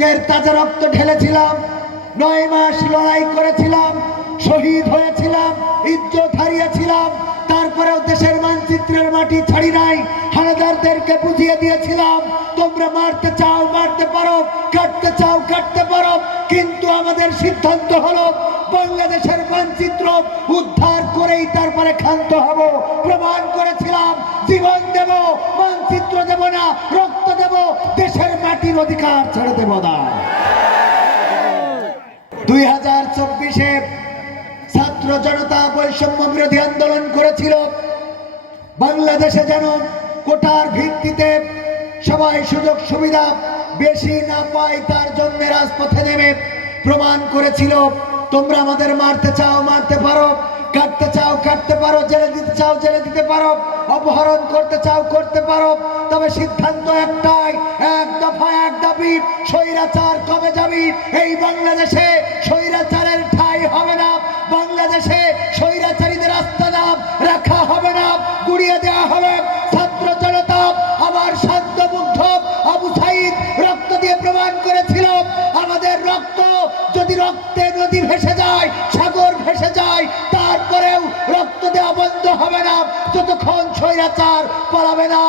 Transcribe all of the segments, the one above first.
বুকের তাজা রক্ত ঢেলেছিলাম, 9 মাস লড়াই করেছিলাম, শহীদ হয়েছিলাম, ইজ্জত হারিয়েছিলাম, তারপরেও দেশের মানচিত্রের মাটি ছাড়ি নাই। হানাদারদেরকে বুঝিয়ে দিয়েছিলাম তোমরা মারতে চাও মারতে পারো, কাটতে চাও কাটতে পারো, কিন্তু আমাদের সিদ্ধান্ত হলো বাংলাদেশের মানচিত্র উদ্ধার করেই তারপরে ক্ষান্ত হব। প্রমাণ করেছিলাম জীবন দেব, মানচিত্র দেব না, রক্ত দেব, দেশের মাটির অধিকার ছেড়ে দেব না। 2024-এ ছাত্র জনতা বৈষম্য বিরোধী আন্দোলন করেছিল বাংলাদেশে যেন কোটার ভিত্তিতে সবাই সুযোগ সুবিধা বেশি না পায়, তার জন্য রাজপথে নেমে প্রমাণ করেছিল তোমরা আমাদের মারতে চাও মারতে পারো, কাটতে চাও কাটতে পারো, জেলে দিতে চাও জেলে দিতে পারো, অপহরণ করতে চাও করতে পারো, তবে সিদ্ধান্ত একটাই, এক দফা এক দাবি, স্বৈরাচার কবে যাবি? এই বাংলাদেশে স্বৈরাচারের ঠাঁই হবে না, বাংলাদেশে স্বৈরাচারীদের আস্তানাম রাখা হবে না, গুড়িয়ে দেওয়া হবে। ছাত্র জনতা আমার শান্ত মুগ্ধ আবু সাইদ রক্ত দিয়ে প্রমাণ করেছিল আমাদের রক্ত যদি রক্তে নদী ভেসে যায়, সাগর ভেসে যায়, তারপরেও রক্ত দেওয়া বন্ধ হবে না যতক্ষণ স্বৈরাচার পালাবে না।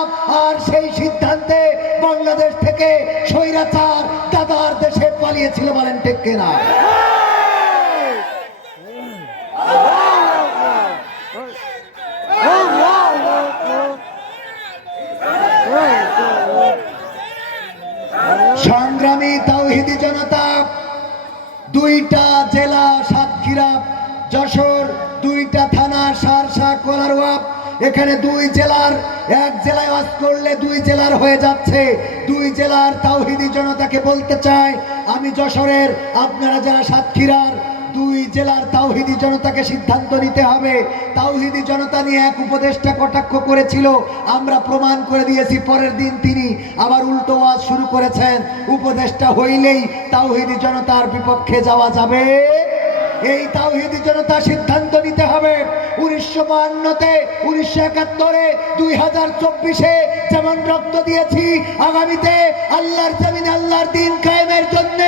আর সেই সিদ্ধান্তে বাংলাদেশ থেকে স্বৈরাচার দাদার দেশে পালিয়েছিল, বলেন ঠিক কিনা? সংগ্রামী তাওহিদি জনতা, 2টা জেলা সাতক্ষীরা যশোর, 2টা থানা সারসা কলারোয়া, এখানে 2 জেলার, এক জেলায় ওয়াজ করলে 2 জেলার হয়ে যাচ্ছে। 2 জেলার তাওহিদি জনতাকে বলতে চাই, আমি যশোরের, আপনারা যারা সাতক্ষীরার, 2 জেলার তাওহিদি জনতাকে সিদ্ধান্ত নিতে হবে। তাওহিদি জনতা নিয়ে এক উপদেষ্টা কটাক্ষ করেছিল, আমরা প্রমাণ করে দিয়েছি, পরের দিন তিনি আবার উল্টো ওয়াজ শুরু করেছেন, উপদেষ্টা হইলেই তাওহিদি জনতার বিপক্ষে যাওয়া যাবে? এই তাওহিদি জনতা সিদ্ধান্ত নিতে হবে। 1952-তে, 1971-এ, 2024-এ যেমন রক্ত দিয়েছি, আগামীতে আল্লাহর জমিনে আল্লাহর দ্বীন কায়েমের জন্য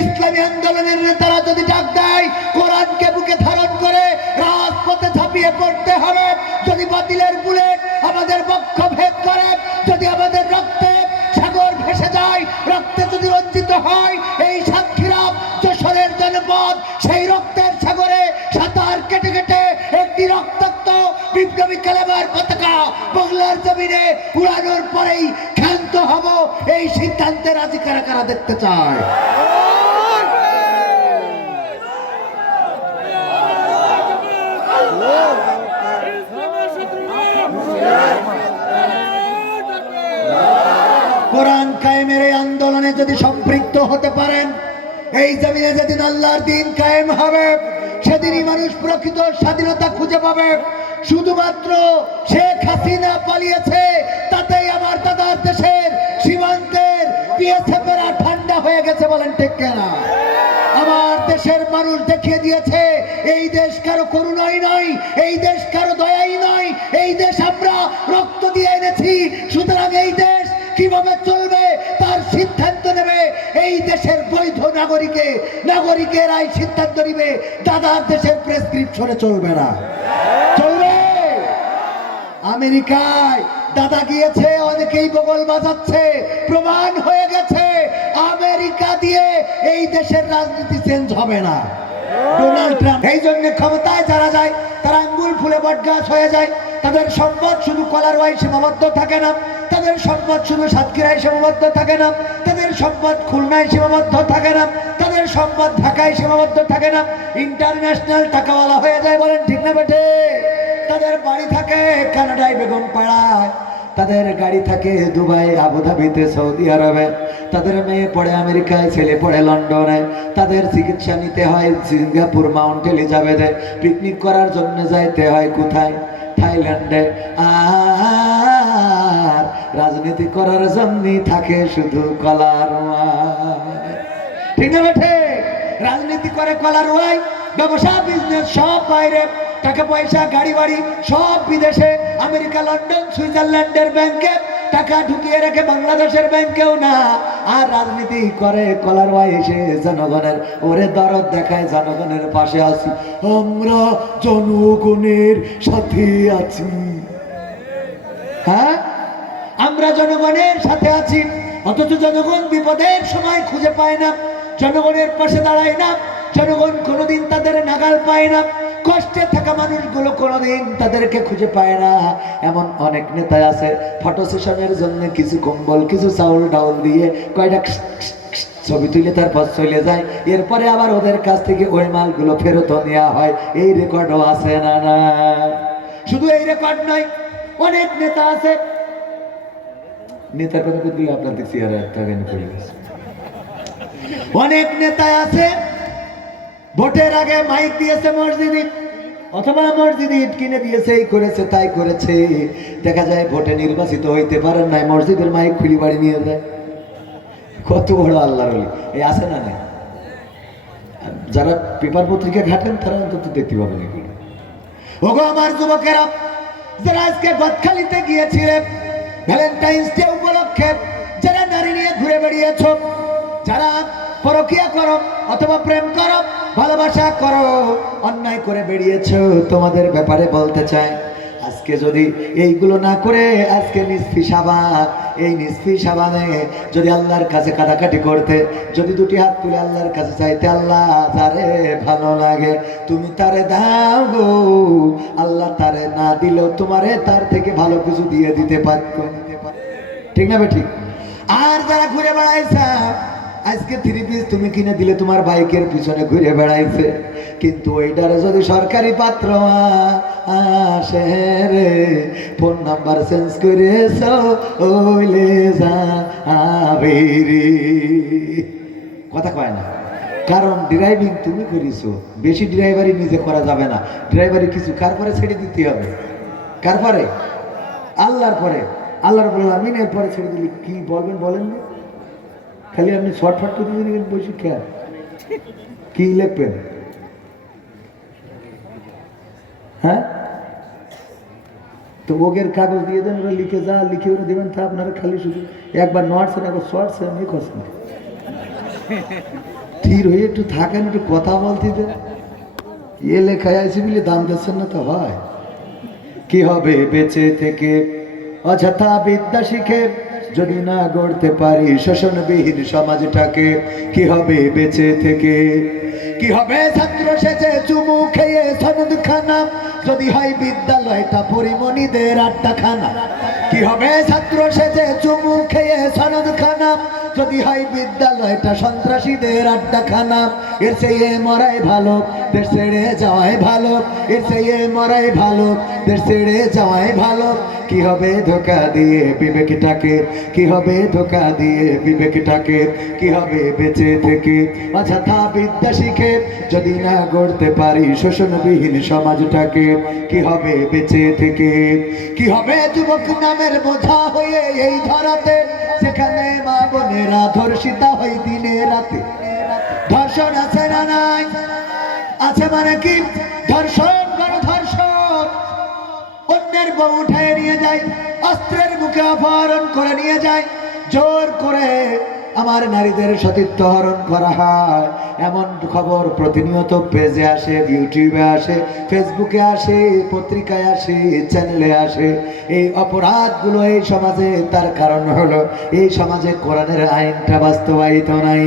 ইসলামী আন্দোলনের নেতারা যদি ডাক দেয়, কোরআনকে বুকে ধারণ করে রাজপথে ঝাঁপিয়ে পড়তে হবে। যদি বাতিলের বুলেট আমাদের বক্ষ ভেদ করে, যদি আমাদের রক্তে সাগর ভেসে যায়, রক্তে যদি রঞ্জিত হয় এই সাতক্ষীরা যশোরের জনপদ, সেই রক্তের সাগরে সাঁতার কেটে কেটে একটি রক্তাক্ত বিপ্লবী কালেমার পতাকা বাংলার জমিনে উড়ানোর পরেই ক্ষান্ত হব। এই সিদ্ধান্তে রাজি কারা কারা দেখতে চায়? কোরআন কায়েমের এই আন্দোলনে যদি সম্পৃক্ত হতে পারেন, এই জমিনে যেদিন আল্লাহর দ্বীন কায়েম হবে, সেদিনই মানুষ প্রকৃত স্বাধীনতা খুঁজে পাবে। শুধুমাত্র শেখ হাসিনা পালিয়েছে, তাতেই আমার দাদার দেশের সীমান্তের বিএসএফেরা ঠান্ডা হয়ে গেছে, বলেন ঠিক কিনা? আমার দেশের মানুষ দেখিয়ে দিয়েছে এই দেশ কারো করুণাই নয়, এই দেশ কারো দয়াই নয়, এই দেশ আমরা রক্ত দিয়ে এনেছি। সুতরাং এই দেশ কিভাবে চলবে তার সিদ্ধান্ত নেবে এই দেশের বৈধ নাগরিকেরাই সিদ্ধান্ত নেবে। দাদার দেশের প্রেসক্রিপশনে চলবে না, চলবে। আমেরিকায় দাদা গিয়েছে, অনেকেই বগল বাজাচ্ছে, প্রমাণ হয়ে গেছে আমেরিকা দিয়ে এই দেশের রাজনীতি চেঞ্জ হবে না। ডোনাল্ড ট্রাম্প, এই জন্য ক্ষমতায় যারা যায় তারা আঙ্গুল ফুলে বটগাছ হয়ে যায়। তাদের সম্পদ শুধু কলারওয়ায় সীমাবদ্ধ থাকে না, তাদের সম্পদ শুধু সাতক্ষীরায় সীমাবদ্ধ থাকে না, তাদের সম্পদ খুলনায় সীমাবদ্ধ থাকে না, তাদের সম্পদ ঢাকায় সীমাবদ্ধ থাকে না, ইন্টারন্যাশনাল টাকাওয়ালা হয়ে যায়, বলেন ঠিক না বেটে? তাদের বাড়ি থাকে কানাডায় বেগমপাড়ায়, তাদের গাড়ি থাকে দুবাই, আবুধাবিতে, সৌদি আরবে, তাদের মেয়ে পড়ে আমেরিকায়, ছেলে পড়ে লন্ডনে, তাদের চিকিৎসা নিতে হয় সিঙ্গাপুর, মাউন্ট এলিজাবেথে, পিকনিক করার জন্য যাইতে হয় কোথায়? থাইল্যান্ডে। আর রাজনীতি করার জন্য থাকে শুধু কলারওয়ায়, ঠিক না বেঠে? রাজনীতি করে কলারওয়ায়, ব্যবসা বিজনেস সব বাইরে, টাকা পয়সা গাড়ি বাড়ি সব বিদেশে, আমেরিকা, লন্ডন, সুইজারল্যান্ডের ব্যাংকে টাকা ঢুকিয়ে রেখে বাংলাদেশের ব্যাংকেও না, আর রাজনীতি করে কলার ভাই এসে জনগণের ওরে দরদ দেখায়, জনগণের পাশে আছি, আমরা জনগণের সাথে আছি। হ্যাঁ, আমরা জনগণের সাথে আছি, অথচ জনগণ বিপদের সময় খুঁজে পায় না, জনগণের পাশে দাঁড়ায় না, জনগণ কোনোদিন তাদের নাগাল পায় না, কষ্টে থাকা মানুষগুলো কোনোদিন তাদেরকে খুঁজে পায় না। এমন অনেক নেতা আছে ফটো সেশনের জন্য কিছু কম্বল কিছু চাউল ডাউল দিয়ে কয়টা ছবি তুলে তারপর চলে যায়, এরপরে আবার ওদের কাছ থেকে ওই মালগুলো ফেরত নেওয়া হয়। এই রেকর্ডও আছে না? না, শুধু এই রেকর্ড নয়, অনেক নেতা আছে। নেতার কথা বলতে আপনার দেখছি আর একটা জ্ঞান পড়ে গেছে। অনেক নেতা আছে ভোটের আগে মাইক দিয়েছে মসজিদে, অথবা মসজিদে ইট কিনে দিয়েছে, এই করেছে তাই করেছে, দেখা যায় ভোটে নির্বাচিত হইতে পারেন নাই, মসজিদের মাইক খুলি বাড়ি নিয়ে যায়। কত বড় আল্লাহর ওলি! এই আছে না? নাই? যারা পেপার পত্রিকা ঘাটেন তারা অন্তত দেখতে পাবেন এগুলো। ওগো আমার যুবকেরা, যারা আজকে গদখালিতে গিয়েছিলেন ভ্যালেন্টাইন্স ডে উপলক্ষে, যারা নারী নিয়ে ঘুরে বেড়িয়েছ, যারা পরকীয়া করো অথবা প্রেম করো, ভালোবাসা করো, অন্যায় করে বেরিয়েছ, তোমাদের ব্যাপারে বলতে চাই, আজকে যদি এইগুলো না করে আজকে নিসফি সাবান, এই নিসফি সাবানে যদি আল্লাহর কাছে কাটাকাটি করতে, যদি দুটি হাত তুলে আল্লাহর কাছে চাইতে, আল্লাহ যারে ভালো লাগে তুমি তারে দাও গো, আল্লাহ তারে না দিলেও তোমারে তার থেকে ভালো কিছু দিয়ে দিতে পারতো। ঠিক না ঠিক? আর যারা ঘুরে বেড়াইছা, আজকে 3 পিস তুমি কিনে দিলে তোমার বাইকের পিছনে ঘুরে বেড়াইছে, কিন্তু ওইটারে যদি সরকারি পাত্র আসে রে, ফোন নাম্বার চেঞ্জ করেছ ওইলে যাবে রে। কথা কয় না, কারণ ড্রাইভিং তুমি করিছো, বেশি ড্রাইভারি নিজে করা যাবে না, ড্রাইভারি কিছু কার পরে ছেড়ে দিতে হবে? কার পরে? আল্লাহর পরে। আল্লাহর বলে আমিনের পরে ছেড়ে দিলে কি বলবেন বলেন না? খালি আপনি শর্টফট করে দিয়ে নেবেন বসে, খেয়াল কি লিখবেন? হ্যাঁ, তো ওগের কাগজ দিয়ে দেন, ওরা লিখে যা লিখে ওরা দেবেন, তা আপনারা খালি শুধু একবার নড়ছেন, একবার শর্টস এমনি করছেন, স্থির হয়ে একটু থাকেন, একটু কথা বলতে দেন। এ লেখায় আছে বলে দাম দিচ্ছেন না তো হয়? কি হবে বেঁচে থেকে অযথা বিদ্যা শিখে, যদি না গড়তে পারি শোষণবিহীন সমাজটাকে? কি হবে বেঁচে থেকে? কি হবে ছাত্র সেজে চুমু খেয়ে সনদ খানা, যদি হয় বিদ্যালয়টা পরিমণিদের আড্ডাখানা? কি হবে ছাত্র সেজে চুমু খেয়ে সনদ খানা, যদি হয় বিদ্যালয়টা সন্ত্রাসীদের আড্ডাখানা? এর চেয়ে মরাই ভালো, দেশ ছেড়ে যাওয়াই ভালো, এর চেয়ে মরাই ভালো, দেশ ছেড়ে যাওয়াই ভালো। কি হবে ধোকা দিয়ে বিবেকটাকে? কি হবে ধোকা দিয়ে বিবেকটাকে? কি হবে বেঁচে থেকে অযথা বিদ্যা শিখে, যদি না গড়তে পারি শোষণবিহীন সমাজটাকে? কি হবে বেঁচে থেকে? কি হবে যুবক নামের বোঝা হয়ে এই ধরাতে, সেখানে মা বোনেরা ধর্ষিতা হয় দিনে রাতে? ধর্ষণ আছে না নাই? আছে মানে কি? ধর্ষণ গণধর্ষণ, অন্যের বউ উঠায় নিয়ে যায়, অস্ত্রের মুখে অপহরণ করে নিয়ে যায়, জোর করে আমার নারীদের সতীত্ব হরণ করা হয়। এমন খবর প্রতিনিয়ত পেজে আসে, ইউটিউবে আসে, ফেসবুকে আসে, পত্রিকায় আসে, চ্যানেলে আসে। এই অপরাধগুলো এই সমাজে, তার কারণ হলো এই সমাজে কোরআনের আইনটা বাস্তবায়িত নাই।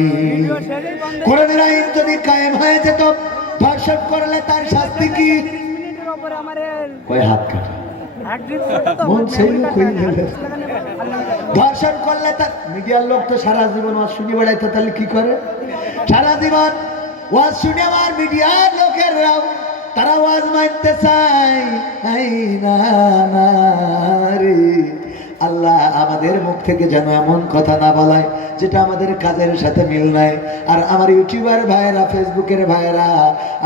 কোরআনের আইন যদি কায়েম হয়ে যেত, ধর্ষণ করলে তার শাস্তি কি? কয় হাত কাটা, ধর্ষণ করলে তার মিডিয়ার লোক তো সারা জীবন ওয়াজ শুনে বেড়াইতো, তাহলে কি করে? সারা জীবন ওয়াজ শুনে আমার মিডিয়ার লোকেরাও তারা ওয়াজ মানতে চায় না রে। আল্লাহ আমাদের মুখ থেকে যেন এমন কথা না বলায় যেটা আমাদের কাজের সাথে মিল নাই। আর আমার ইউটিউবার ভাইয়েরা, ফেসবুকের ভাইয়েরা,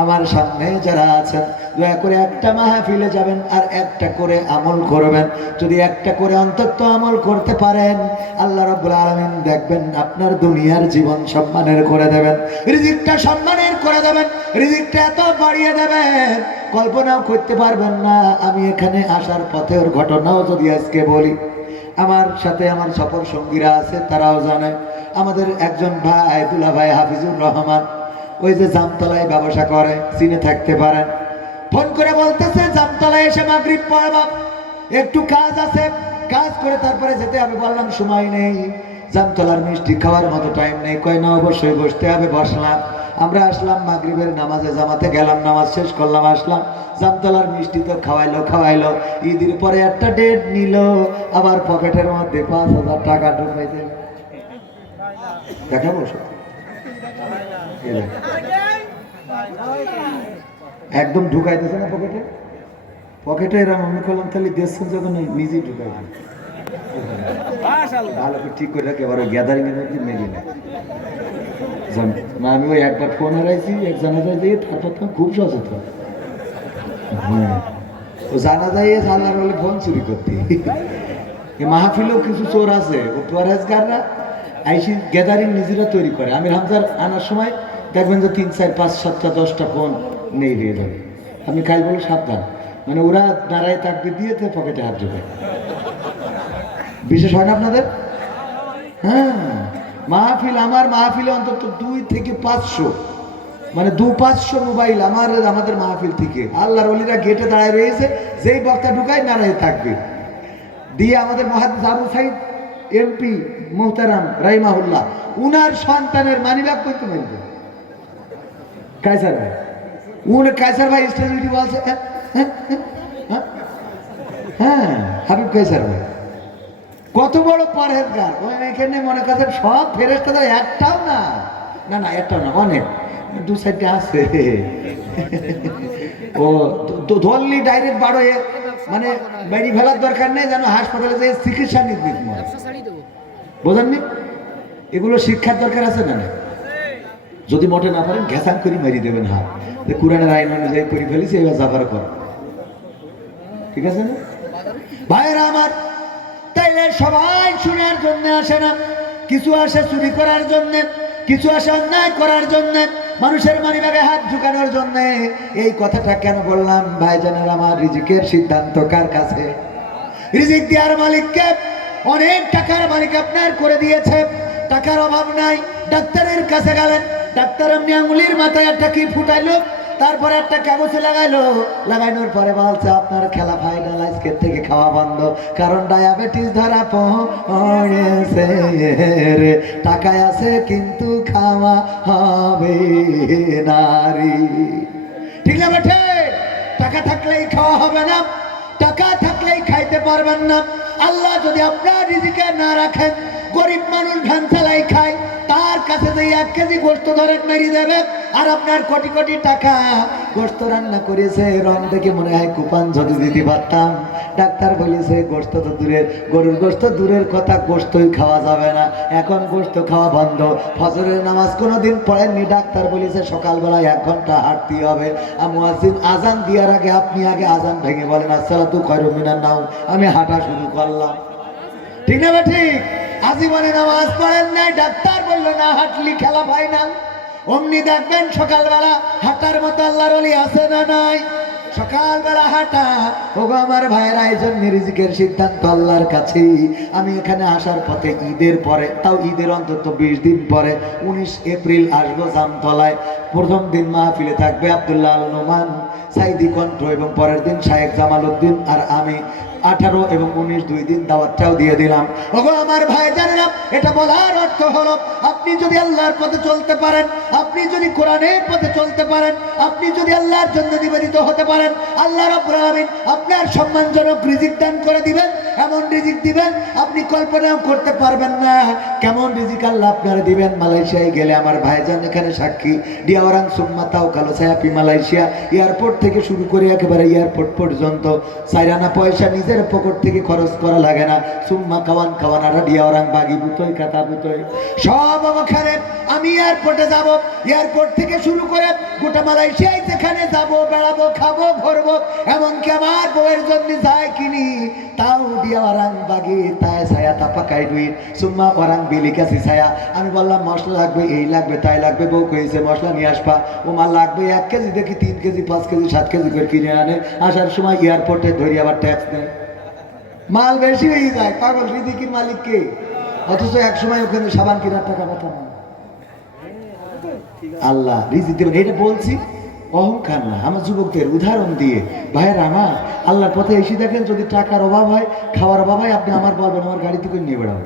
আমার সামনে যারা আছেন, দয়া করে একটা মাহফিলে যাবেন আর একটা করে আমল করবেন। যদি একটা করে অন্তত আমল করতে পারেন, আল্লাহ রাব্বুল আলামিন দেখবেন আপনার দুনিয়ার জীবন সম্মানের করে দেবেন, রিজিকটা সম্মানের করে দেবেন, রিজিকটা এত বাড়িয়ে দেবেন কল্পনাও করতে পারবেন না। আমি এখানে আসার পথে ওর ঘটনাও যদি আজকে বলি, আমার সাথে আমার সফর সঙ্গীরা আছে, তারাও জানে আমাদের একজন ভাই দুলা ভাই হাফিজুর রহমান ওই যে জামতলায় ব্যবসা করে, চিনে থাকতে পারেন, ফোন করে বলতেছে জামতলায় এসে মাগরিব পড়বা, একটু কাজ আছে, কাজ করে তারপরে যেতে হবে। বললাম সময় নেই, জামতলার মিষ্টি খাওয়ার মতো টাইম নেই। কয় না অবশ্যই বসতে হবে। বসলাম, আমরা আসলাম মাগরিবের নামাজে জামাতে গেলাম, নামাজ শেষ করলাম, আসলাম। জামতলার মিষ্টি তো খাওয়াইলো। ঈদের পরে একটা ডেট নিল, আবার পকেটের মধ্যে 5,000 টাকা ঢুকাই দিল। দেখাবো একদম ঢুকাই দিয়েছে না পকেটে এরা মনে করলাম তাহলে দেখছেন যখন নিজেই ঢুকাই দিল। ভালো করে ঠিক করে রাখে, এবার ওই গ্যাদারিং এর মধ্যে মেরি না। আমি ওই একবার ফোন হারাইছি, এক জানাজায় দিয়ে তারপর খুব সচেতন। হ্যাঁ, ও জানাজায় জানলার বলে ফোন চুরি করতে। মাহফিলেও কিছু চোর আছে, ও পরেজগাররা আইসি গ্যাদারিং নিজেরা তৈরি করে। আমি হামজার আনার সময় দেখবেন যে 3, 4, 5, 7টা 10টা ফোন নেই দিয়ে যাবে। আমি কাল বলো সাবধান, মানে ওরা দাঁড়ায় তাকবে দিয়ে পকেটে হাত ঢোকায়। বিশেষ হয় না আপনাদের? হ্যাঁ, মাহফিল, আমার মাহফিলে অন্তত 2 থেকে 500, মানে 200-500 মোবাইল আমাদের মাহফিল থেকে। আল্লাহর ওলিরা গেটে দাঁড়ায় রয়েছে, যেই বক্তা ঢুকায় নাড়ায় থাকবে দিয়ে। আমাদের মুহাদ্দিস আবু সাইদ এমপি মুহতারাম রাহিমাহুল্লাহ, উনার সন্তানের মানিব্যাগ করতে মারবে কায়সার ভাই। কায়সার ভাই স্টেজ উঠে বলছে হ্যাঁ হাবিব কায়সার ভাই কত বড় পরহেজগার। এখানে মনে করেন সব ফেরেশতা একটাও না, একটাও না, অনেক 2-4টা আছে। ও ধরলি ডাইরেক্ট বাড়োয়ে, মানে মেরি ফেলার দরকার নেই, যেন হাসপাতালে যে চিকিৎসা নির্বিঘ্ন। বোঝেননি? এগুলো শিক্ষার দরকার আছে না? যদি মোটে না পারেন ঘেঁচাং করে মেরি দেবেন হাত, কোরআনের আইন অনুযায়ী করে ফেলেছি, এবার যাবার কর। ঠিক আছে না ভাইয়েরা আমার? তাইলে সবাই শোনার জন্য আসে না, কিছু আসে চুরি করার জন্য, কিছু আসে অন্যায় করার জন্য, মানুষের মানিব্যাগে হাত ঢুকানোর জন্য। এই কথাটা কেন বললাম ভাইজানের আমার? রিজিকের সিদ্ধান্ত কার কাছে? রিজিক দেওয়ার মালিককে। অনেক টাকার মালিক আপনার করে দিয়েছে, টাকার অভাব নাই, ডাক্তারের কাছে গেলেন, ডাক্তার এমনি আঙুলির মাথায় একটা কি ফুটাইলো, তারপরে একটা কাগজে লাগানোর পরে বলছে আপনার খেলা ফাইনাল, আজকের থেকে খাওয়া বন্ধ, কারণ ডায়াবেটিস ধরা পড়েছে রে, টাকায় আছে কিন্তু খাওয়া হবে নারী। ঠিক না বেঠে? টাকা থাকলেই খাওয়া হবে না, টাকা থাকলেই খাইতে পারবেন না। আল্লাহ যদি আপনার রিজিকে না রাখেন, গরিব মানুষ ধান চালাই খায়, তার কাছে যে 1 কেজি গোস্ত ধরে মেরে দেবে, আর আপনার কোটি কোটি টাকা গোস্ত রান্না করেছে, রং দেখে মনে হয় কুপান যদি দিতে পারতাম। ডাক্তার বলেছে গোস্ত তো দূরের, গরুর গোস্ত দূরের কথা, গোস্তই খাওয়া যাবে না, এখন গোস্ত খাওয়া বন্ধ। ফজরের নামাজ কোনোদিন পড়েননি, ডাক্তার বলেছে সকালবেলায় 1 ঘন্টা হাঁটতে হবে। মুয়াজ্জিন আজান দেওয়ার আগে আপনি আগে আজান ভেঙে বলেন আসসালাতু খায়রুম মিনান নাওম, আমি হাঁটা শুরু করলাম। ঠিক না ঠিক? আজীবনে নামাজ পড়েন নাই, ডাক্তার বললো না হাঁটলি খেলা ফাইনাল। অমনি দেখবেন সকালবেলা হাঁটার মতো আল্লাহর ওলি আছে না নাই? সকালবেলা হাঁটা। ওগো আমার ভাইরা, এই জন্য রিজিকের সিদ্ধান্ত আল্লাহর কাছেই। আমি এখানে আসার পথে ঈদের পরে, তাও ঈদের অন্তত 20 দিন পরে 19 এপ্রিল আসবো জামতলায়। প্রথম দিন মাহফিলে থাকবে আব্দুল্লাহ আল নোমান, সাইদি কণ্ঠ, এবং পরের দিন শায়েখ জামাল উদ্দিন আর আমি। 18 এবং 19 2 দিন দাওয়াতটাও দিয়ে দিলাম। ওগো আমার ভাই জানেন, এটা বলার অর্থ হলো আপনি যদি আল্লাহর পথে চলতে পারেন, আপনি যদি কোরআনের পথে চলতে পারেন, আপনি যদি আল্লাহর জন্য নিবেদিত হতে পারেন, আল্লাহ রাব্বুল আলামিন আপনার সম্মানজনক রিজিক দান করে দিবেন। এমন রিজিক দিবেন আপনি কল্পনাও করতে পারবেন না কেমন রিজিক আল্লাহ আপনারা দিবেন। মালয়েশিয়ায় গেলে আমার ভাইজান এখানে সাক্ষী, ডিয়াওরাং সুম্মা তাওকাল সায়াপি মালয়েশিয়া, এয়ারপোর্ট থেকে শুরু করে একেবারে এয়ারপোর্ট পর্যন্ত 4 আনা পয়সা নিজের পকেট থেকে খরচ করা লাগে না। সুম্মা কাওয়ান ডিয়াওরাং বাগি বুতই কাতা বুতই সব ওখানে। আমি এয়ারপোর্টে যাব, এয়ারপোর্ট থেকে শুরু করে গোটা মালয়েশিয়ায় যেখানে যাব, বেড়াবো, খাবো, ঘুরবো, এমনকি আমার বউয়ের জন্য যায় কিনি, তাও dia orang bagi তাই saya tapakai duit semua orang beli kasih saya। আমি বললাম মশলা লাগবে, এই লাগবে, তাই লাগবে, বউ কইছে মশলা নিয়ে আসবা। ও মাল লাগবে 1 কেজি, দেখি 3 কেজি 5 কেজি 7 কেজি করে কিনে আনে। আসার সময় এয়ারপোর্টে ধরে আবার ট্যাক্স নেয়, মাল বেশি হয়ে যায়। পাগল রিজিকের মালিক কে? অথচ এক সময় ওখানে সাবান কেনার টাকা পাতাম না। আল্লাহ রিজিক দেবেন, এটা বলছি অহংকার না, আমার যুবকদের উদাহরণ দিয়ে। ভাইয়ের আমার আল্লাহর পথে এসে দেখেন, যদি টাকার অভাব হয়, খাওয়ার অভাব হয়, আপনি আমার বলবেন, আমার গাড়িতে করে নিয়ে বেড়াবো,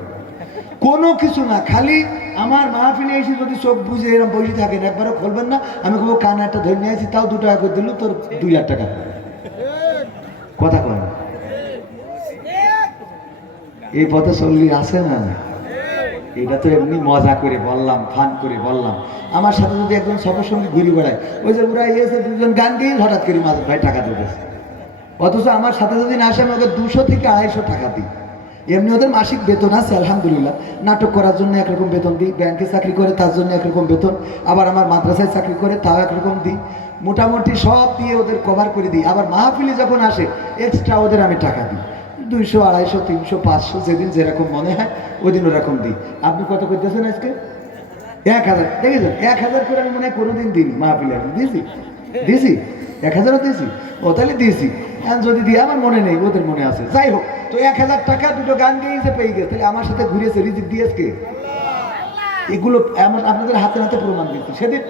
কোনো কিছু না। খালি আমার মাহফিলে এসে যদি চোখ বুঝে এরকম বসে থাকেন, একবারও খুলবেন না, আমি বলবো কানে একটা ধরে নিয়ে আসি, তাও 2 টাকা করে দিল, তোর 2 লাখ টাকা। কথা কয় না, এই পথে চললি আছে না? এটা তো এমনি মজা করে বললাম, ফান করে বললাম। আমার সাথে যদি একজন সবার সঙ্গে ঘুরে বেড়ায়, ওই যে ওরা এসে 2জন গান গিয়ে হঠাৎ করে মাঝে ভাই টাকা দেবেছে, অথচ আমার সাথে যদি না আসে, আমি ওকে 200 থেকে 250 টাকা দিই। এমনি ওদের মাসিক বেতন আছে আলহামদুলিল্লাহ, নাটক করার জন্য একরকম বেতন দিই, ব্যাংকে চাকরি করে তার জন্য একরকম বেতন, আবার আমার মাদ্রাসায় চাকরি করে তাও একরকম দিই, মোটামুটি সব দিয়ে ওদের কভার করে দিই। আবার মাহফিলে যখন আসে এক্সট্রা ওদের আমি টাকা দিই, 200, 250, 300, 500, যেদিন যেরকম মনে হয় ওই দিন ওরকম দিই। আপনি কত করতেছেন আজকে? 1000। দেখেছেন, 1000 করে আমি মনে হয় কোনোদিন দিই মাহফিলে। দিয়েছি 1000ও দিয়েছি। ও তাহলে দিয়েছি, যদি দিয়ে আমার মনে নেই, ওদের মনে আছে। যাই হোক, তো 1000 টাকা 2টো গান গিয়েছে পেয়ে গেছে, তাহলে আমার সাথে ঘুরেছে, রিজিক দিয়েছে কে? এগুলো আপনাদের হাতে হাতে প্রমাণ দিচ্ছি। সেদিন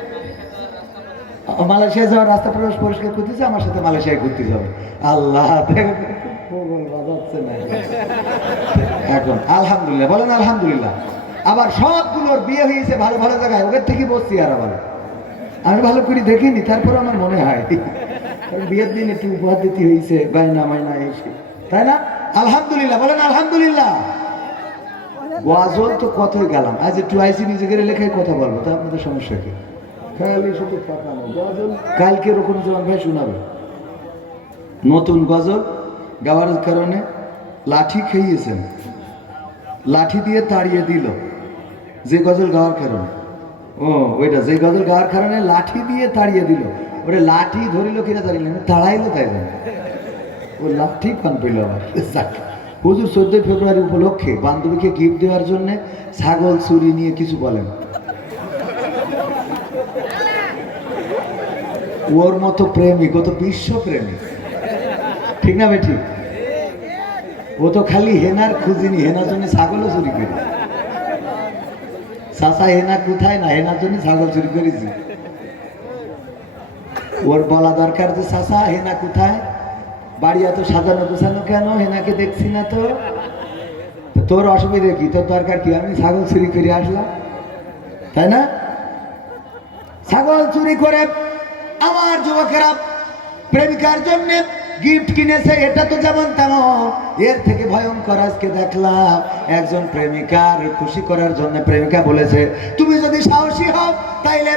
মালয়েশিয়া যাওয়ার রাস্তা পরিষ্কার করতেছে, আমার সাথে মালয়েশিয়ায় ঘুরতে যাবে। আল্লাহ এখন আলহামদুলিল্লাহ বলেন, আলহামদুলিল্লাহ। আবার সবগুলোর বিয়ে হয়েছে ভালো ভালো জায়গায়, ওদের থেকে বসছি। আর আবার আমি ভালো করে দেখিনি, তারপর আমার মনে হয় বিয়ের দিন একটু উপহার দিতে হয়েছে, গায়না মায়না এসে, তাই না? আলহামদুলিল্লাহ বলেন, আলহামদুলিল্লাহ। গজল তো কতই গেলাম, আজ একটু আইসি নিজেদের লেখায় কথা বলবো, তা আপনাদের সমস্যা কি? খালি শুধু ফাঁকানো গজল। কালকে রকম যেমন ভাই শোনাবে নতুন গজল গাওয়ার কারণে লাঠি খেয়েছেন, লাঠি দিয়ে তাড়িয়ে দিল যে গজল গাওয়ার কারণে। ও ওইটা যে গজল গাওয়ার কারণে লাঠি দিয়ে তাড়িয়ে দিল, ওরে লাঠি ধরিল কিনা তাড়িল, তাড়াইলো, তাই না? ও লাঠি কান পেল আবার। হুজুর 14 ফেব্রুয়ারি উপলক্ষে বান্ধবীকে গিফট দেওয়ার জন্য ছাগল চুরি নিয়ে কিছু বলেন। ওর মতো প্রেমিক, ও তো বিশ্ব প্রেমিক, ঠিক না বেঠি? ও তো খালি হেনার খুঁজিনি, হেনার জন্য ছাগলও চুরি করে। চাচা হেনা কোথায়, না হেনার জন্য ছাগল চুরি করেছি। ওর বলা দরকার যে চাচা হেনা কোথায়, বাড়ি এত সাজানো গোছানো কেন, হেনাকে দেখছি না তো। তোর অসুবিধা কি, তোর দরকার কি? আমি ছাগল চুরি করে আসলাম, তাই না? ছাগল চুরি করে আমার যুবকেরা প্রেমিকার জন্য গিফট কিনেছে, এটা তো যেমন তেমন। এর থেকে ভয়ঙ্কর আজকে দেখলাম, একজন প্রেমিকার খুশি করার জন্য প্রেমিকা বলেছে, তুমি যদি সাহসী হও তাইলে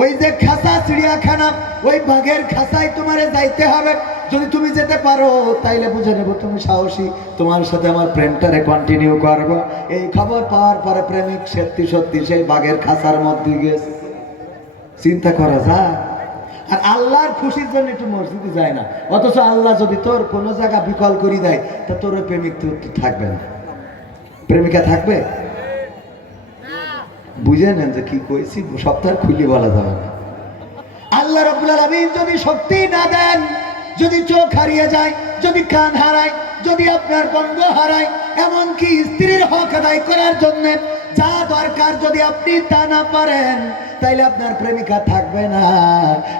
ওই যে খাসা চিড়িয়াখানা, ওই বাঘের খাসায় তোমারে যাইতে হবে। যদি তুমি যেতে পারো তাইলে বুঝে নেব তুমি সাহসী, তোমার সাথে আমার প্রেমটারে কন্টিনিউ করবো। এই খবর পাওয়ার পরে প্রেমিক সত্যি সত্যি সেই বাঘের খাসার মধ্যে গেছে। চিন্তা করা যায়? আর আল্লাহর খুশির জন্য একটু মসজিদে যায় না, অথচ আল্লাহ যদি তোর কোনো জায়গা বিকল করে দেয়, তা তোর ওই প্রেমিক তো থাকবে না, প্রেমিকা থাকবে? বুঝে নেন যে কি কইছি, সপ্তাহ খুলে বলা যাবে না। আল্লাহ রাব্বুল আলামিন যদি শক্তি না দেন, যদি চোখ হারিয়ে যায়, যদি কান হারায়, যদি আপনার বন্ধ হারায়, এমনকি স্ত্রীর হক আদায় করার জন্য যা দরকার যদি আপনি তা না পারেন, তাইলে আপনার প্রেমিকা থাকবে না।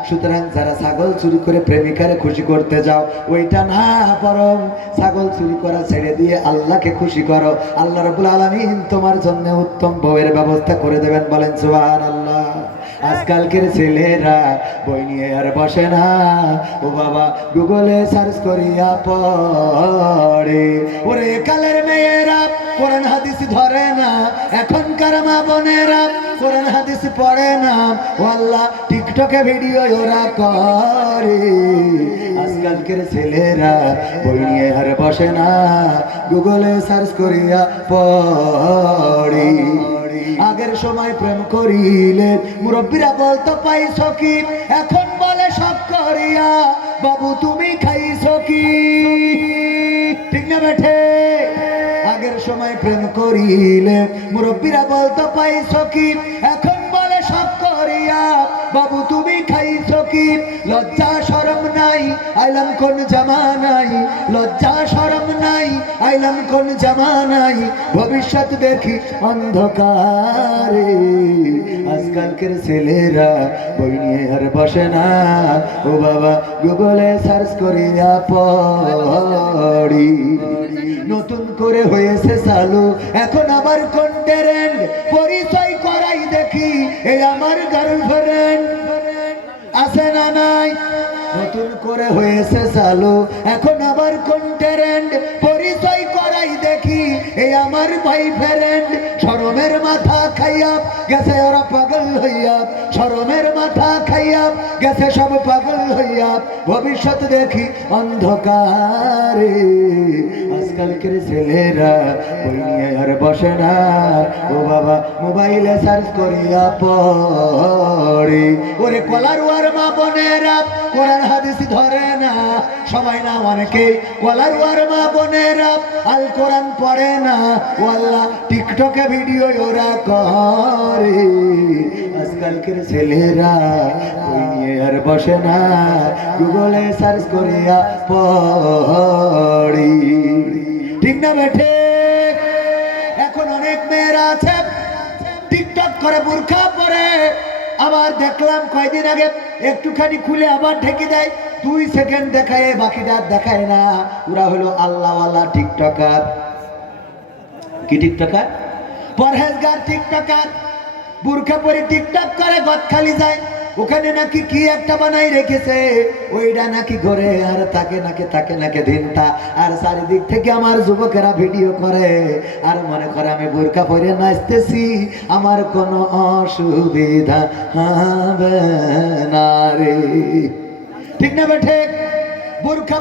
সুতরাং যারা ছাগল চুরি করে প্রেমিকারে খুশি করতে যাও, ওইটা না, বরং ছাগল চুরি করা ছেড়ে দিয়ে আল্লাহকে খুশি করো। আল্লাহ রাব্বুল আলামিন তোমার জন্য উত্তম বউয়ের ব্যবস্থা করে দেবেন, বলেন সুবহানাল্লাহ। আজকালকের ছেলেরা বই নিয়ে আর বসে না, ও বাবা গুগলে সার্চ করিয়া পড়ে। ওরে কালের মেয়েরা কোরআন হাদিস ধরে না, এখনকার মা বোনেরা কোরআন হাদিস পড়ে না, ও আল্লাহ টিকটকে ভিডিও ওরা করে। আজকালকের ছেলেরা বই নিয়ে আর বসে না, গুগলে সার্চ করিয়া পড়ে। আগের সময় প্রেম করিলে মুরব্বীরা বলতো পাইছো কি, এখন বলে সব করিয়া বাবু তুমি খাইছো কি, ঠিক না বেঠে? আগের সময় প্রেম করিলে মুরব্বীরা বলতো পাইছো কি, এখন বলে সব করিয়া বাবু তুমি খাইছো কি। লজ্জা শরম নাই আইলাম কোন জামানায়, লজ্জা শরম নাই, আইলাম কোন জামানায়, ভবিষ্যৎ দেখি অন্ধকারে। আজকালকের ছেলেরা বই নিয়ে আর বসে না, ও বাবা গুগলে সার্চ করিয়া পড়ি। নতুন করে হয়েছে চালু এখন আবার কোন ট্রেন্ড, পরিচয় করাই দেখি এই আমার গার্লফ্রেন্ড। আছে না নাই? নতুন করে হয়েছে চালু এখন আবার কোন ট্রেন্ড, পরিচয় করাই দেখি এই আমার বয়ফ্রেন্ড। শরমের মাথা খাইয়া গেছে ওরা পাগল হইয়া, শরমের মাথা খাইয়া গেছে সব পাগল হইয়া, ভবিষ্যৎ দেখি অন্ধকারে। আজকালকের ছেলেরা বই নিয়ে আর বসে না, ও বাবা মোবাইলে সার্চ করিয়া পড়ে। ওরে কলারুয়ার মা বোনেরা কোরআন হাদিস ধরে না, সবাই না অনেকে কলারুয়ার মা বোনেরা আল কোরআন পড়ে না, ও আল্লাহ টিকটকে ভিডিও ওরা করে। আজকালকের ছেলেরা বই নিয়ে আর বসে না, গুগলে সার্চ করিয়া পড়ি। ঠিক না বেঠে? এখন অনেক মেয়েরা আছে টিকটক করে বোরকা পরে, আবার দেখলাম কয়দিন আগে একটুখানি খুলে আবার ঢেকে দেয়, 2 সেকেন্ড দেখায় বাকিটা দেখায় না। ওরা হলো আল্লাহওয়ালা টিকটকার। কি টিকটকার? পরহেজগার টিকটকার। বোরকা পরে টিকটক করে গদ খালি যায়, ওখানে নাকি কি একটা বানাই রেখেছে, ওইটা নাকি ঘরে আর তাকে নাকি দিনটা। আর চারিদিক থেকে আমার যুবকেরা ভিডিও করে আর মনে করে আমি বোরকা পরে নাচতেছি, আমার কোনো অসুবিধা হবে না রে। ঠিক না বেঠে? বোরকা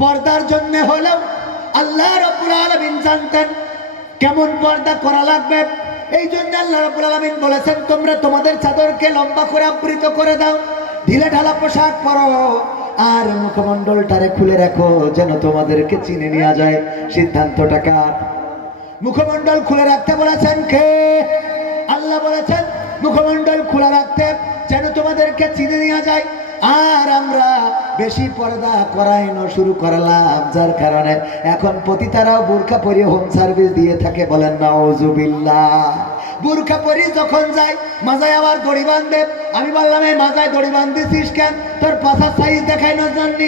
পর্দার জন্য হলেও আল্লাহ রাব্বুল আলামিন জানতেন কেমন পর্দা করা লাগবে। এই জন্য আল্লাহ রাব্বুল আলামিন বলেছেন তোমরা তোমাদের চাদরকে লম্বা করে আবৃত করে দাও, ঢিলে ঢালা পোশাক পরো, আর মুখমণ্ডলটারে খুলে রাখো যেন তোমাদেরকে চিনে নেওয়া যায়। সিদ্ধান্তটা কার? মুখমণ্ডল খুলে রাখতে বলেছেন কে? আল্লাহ বলেছেন মুখমণ্ডল খোলা রাখতে যেন তোমাদেরকে চিনে নেওয়া যায়। আর আমরা বেশি পর্দা করাইনো শুরু করলাম, যার কারণে এখন পতিতারাও বোরকা পরে হোম সার্ভিস দিয়ে থাকে। বলেন নাউজুবিল্লাহ। বোরকা পরে যখন যায় মাজায় আবার দড়ি বাঁধবে। আমি বললাম এই মাজায় দড়ি বাঁধতেছিস কেন? তোর পাশার সাইজ দেখাইনোর জন্য।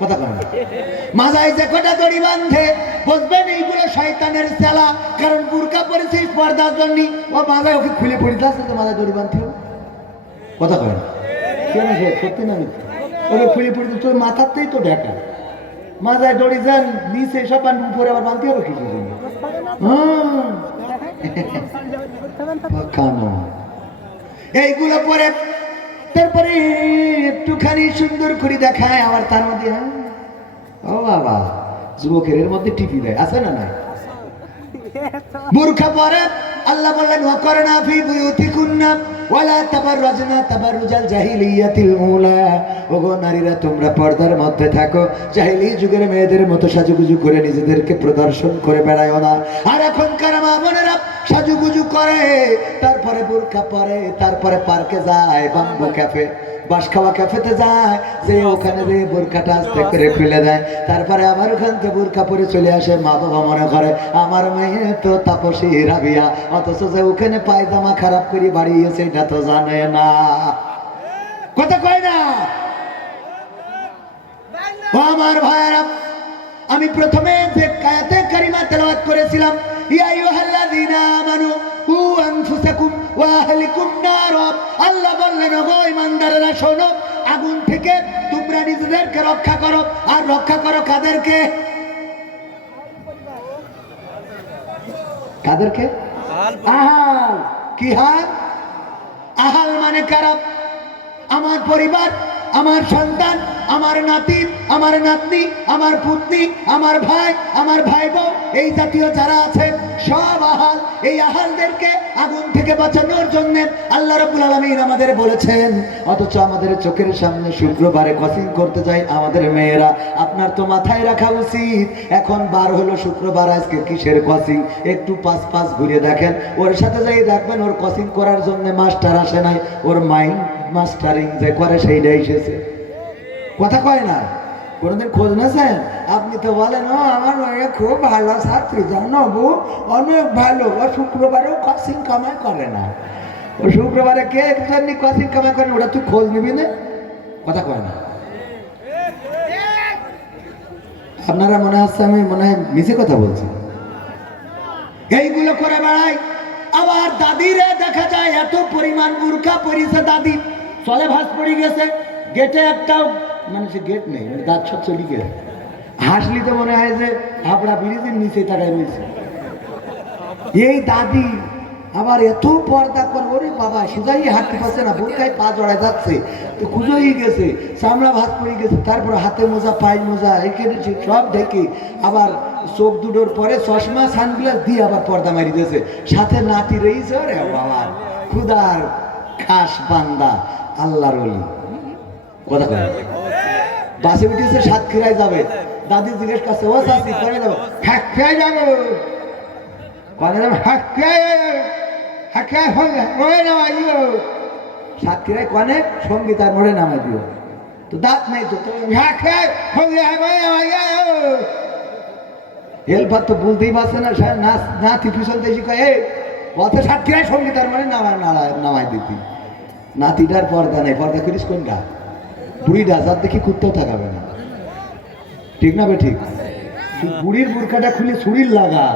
কথা বলেন, মাজায় যে কটা দড়ি বাঁধে বুঝবেন এইগুলো শয়তানের চেলা, কারণ বোরকা পরেছিস পর্দার জন্য। ও মাজায় ওকে খুলে পড়িতে আসছে তো মাজায় দড়ি বাঁধতে হবে। কথা বলেন, সত্যি না মিথ্যা? ওকে খুলে পড়িতে তোর মাথাতেই তো ঢাকা, মাজায় দড়ি যান নিচে সব উপরে আবার বাঁধতে হবে কিছু জন্য। এইগুলো পরে তারপরে একটুখানি সুন্দর করে দেখায়, আবার তার মধ্যে ও বাবা যুবকের এর মধ্যে টিপি দেয়। আছে না নাই? বোরকা পরে আল্লাহ বললেন ওয়াকরনা ফি বুয়ুতিকুন্না ওয়ালা তাবাররাজনা তাবাররুজাল জাহিলিয়াতিল উলা। ওগো নারীরা তোমরা পর্দার মধ্যে থাকো, জাহিলি যুগের মেয়েদের মতো সাজুগুজু করে নিজেদেরকে প্রদর্শন করে বেড়ায়ও না। আর এখনকার মা বোনেরা সাজুগুজু করে, তারপরে বোরকা পরে, তারপরে পার্কে যায়, বাম্বু ক্যাফে বাস খাওয়া ক্যাফেতে যায়, যে ওখানে যে বোরকাটা আস্তে করে খুলে দেয়, তারপরে আবার ওখান থেকে বোরকা পরে চলে আসে। মা বাবা মনে করে আমার মেয়ে তো তাপসী রাবিয়া, অথচ যে ওখানে পায়জামা খারাপ করে বাড়িয়েছে এটা তো জানে না। কথা কয় না? ও আমার ভাইরা, আমি প্রথমে যে আয়াতে কারিমা তেলাওয়াত করেছিলাম, ইয়া আইয়ুহাল্লাযীনা আমানু কু আনফুসাকুম ওয়া আহলিকুম নার, আল্লাহ বললেন ওগো ঈমানদারেরা শোনো, আগুন থেকে তোমরা নিজেদেরকে রক্ষা করো। আর রক্ষা করো কাদেরকে? কাদেরকে? আহাল। কি হাল? আহাল মানে কারা? আমার পরিবার, আমার সন্তান, আমার নাতি, আমার নাতনি, আমার পুত্নী, আমার ভাই, আমার ভাই বোন, এই জাতীয় যারা আছে সব আহাল। এই আহালদেরকে আগুন থেকে বাঁচানোর জন্য আল্লাহ রাব্বুল আলামিন আমাদের বলেছেন। অথচ আমাদের চোখের সামনে শুক্রবারে ক্রসিং করতে যায় আমাদের মেয়েরা। আপনার তো মাথায় রাখা উচিত, এখন বার হলো শুক্রবার, আজকে কিসের ক্রসিং? একটু পাশ ঘুরে দেখেন, ওর সাথে যাই দেখবেন ওর ক্রসিং করার জন্য মাস্টার আসে নাই, ওর মাইন্ড মাস্টারিং যে করে সেইটা এসেছে। কথা কয় না, কোনোদিন খোঁজ নেছেন? আপনি তো বলেন ও আমার মেয়ে খুব ভালো ছাত্রী, জানো বউ অনেক ভালো, ও শুক্রবারেও কসিং কামাই করে না। ও শুক্রবারে কে একজন কসিং কামাই করে, ওটা তুই খোঁজ নিবি না? কথা কয় না। আপনারা মনে হচ্ছে আমি মনে হয় মিছে কথা বলছি। এইগুলো করে বেড়াই। আবার দাদিরে দেখা যায় এত পরিমাণ বুরকা পরিছে, দাদি চলে ভাস পড়ে গেছে, গেটে একটাও মানে সে গেট নেই, মানে দাঁত সব চলে গেছে। হাসলি তো মনে হয় যে হাবড়া ব্রিজের নিচে তাকায় রয়েছে। এই দাদি আবার এত পর্দা করে, ওরে বাবা সোজাই হাঁটতে পারছে না, বোরকায় পা জড়ায় যাচ্ছে, তো খুঁজোই গেছে, চামড়া ভাত পড়ে গেছে, তারপর হাতে মোজা পায়ে মোজা এখানে সব ঢেকে, আবার চোখ দুটোর পরে চশমা সানগ্লাস দিয়ে আবার পর্দা মারি দিয়েছে, সাথে নাতি রয়েছে। রে বাবা খুদার খাস বান্দা আল্লাহর ওলি। কথা কয় বাসে উঠেছে, সাতক্ষীরায় যাবে, দাদি জিজ্ঞেস করছে ও চাচি কনে যাবো? হ্যাঁ যাবো। কনে যাবো? সাতক্ষীরায় কনে সঙ্গীতার মোড়ে নামাই দিও, তো দাঁত নাই তো হেল্পার তো বুঝতেই পারছে না, নাতি পিছন দেশি কয়ে অত সাতক্ষীরায় সঙ্গীতার মোড়ে নামাই দিতি। নাতিটার পর্দা নেই, পর্দা করিস কোনটা? বুড়িটা যার দেখি কুত্তেও থাকাবে না, ঠিক না বে ঠিক? বুড়ির বুরকাটা খুলে ছুরির লাগা,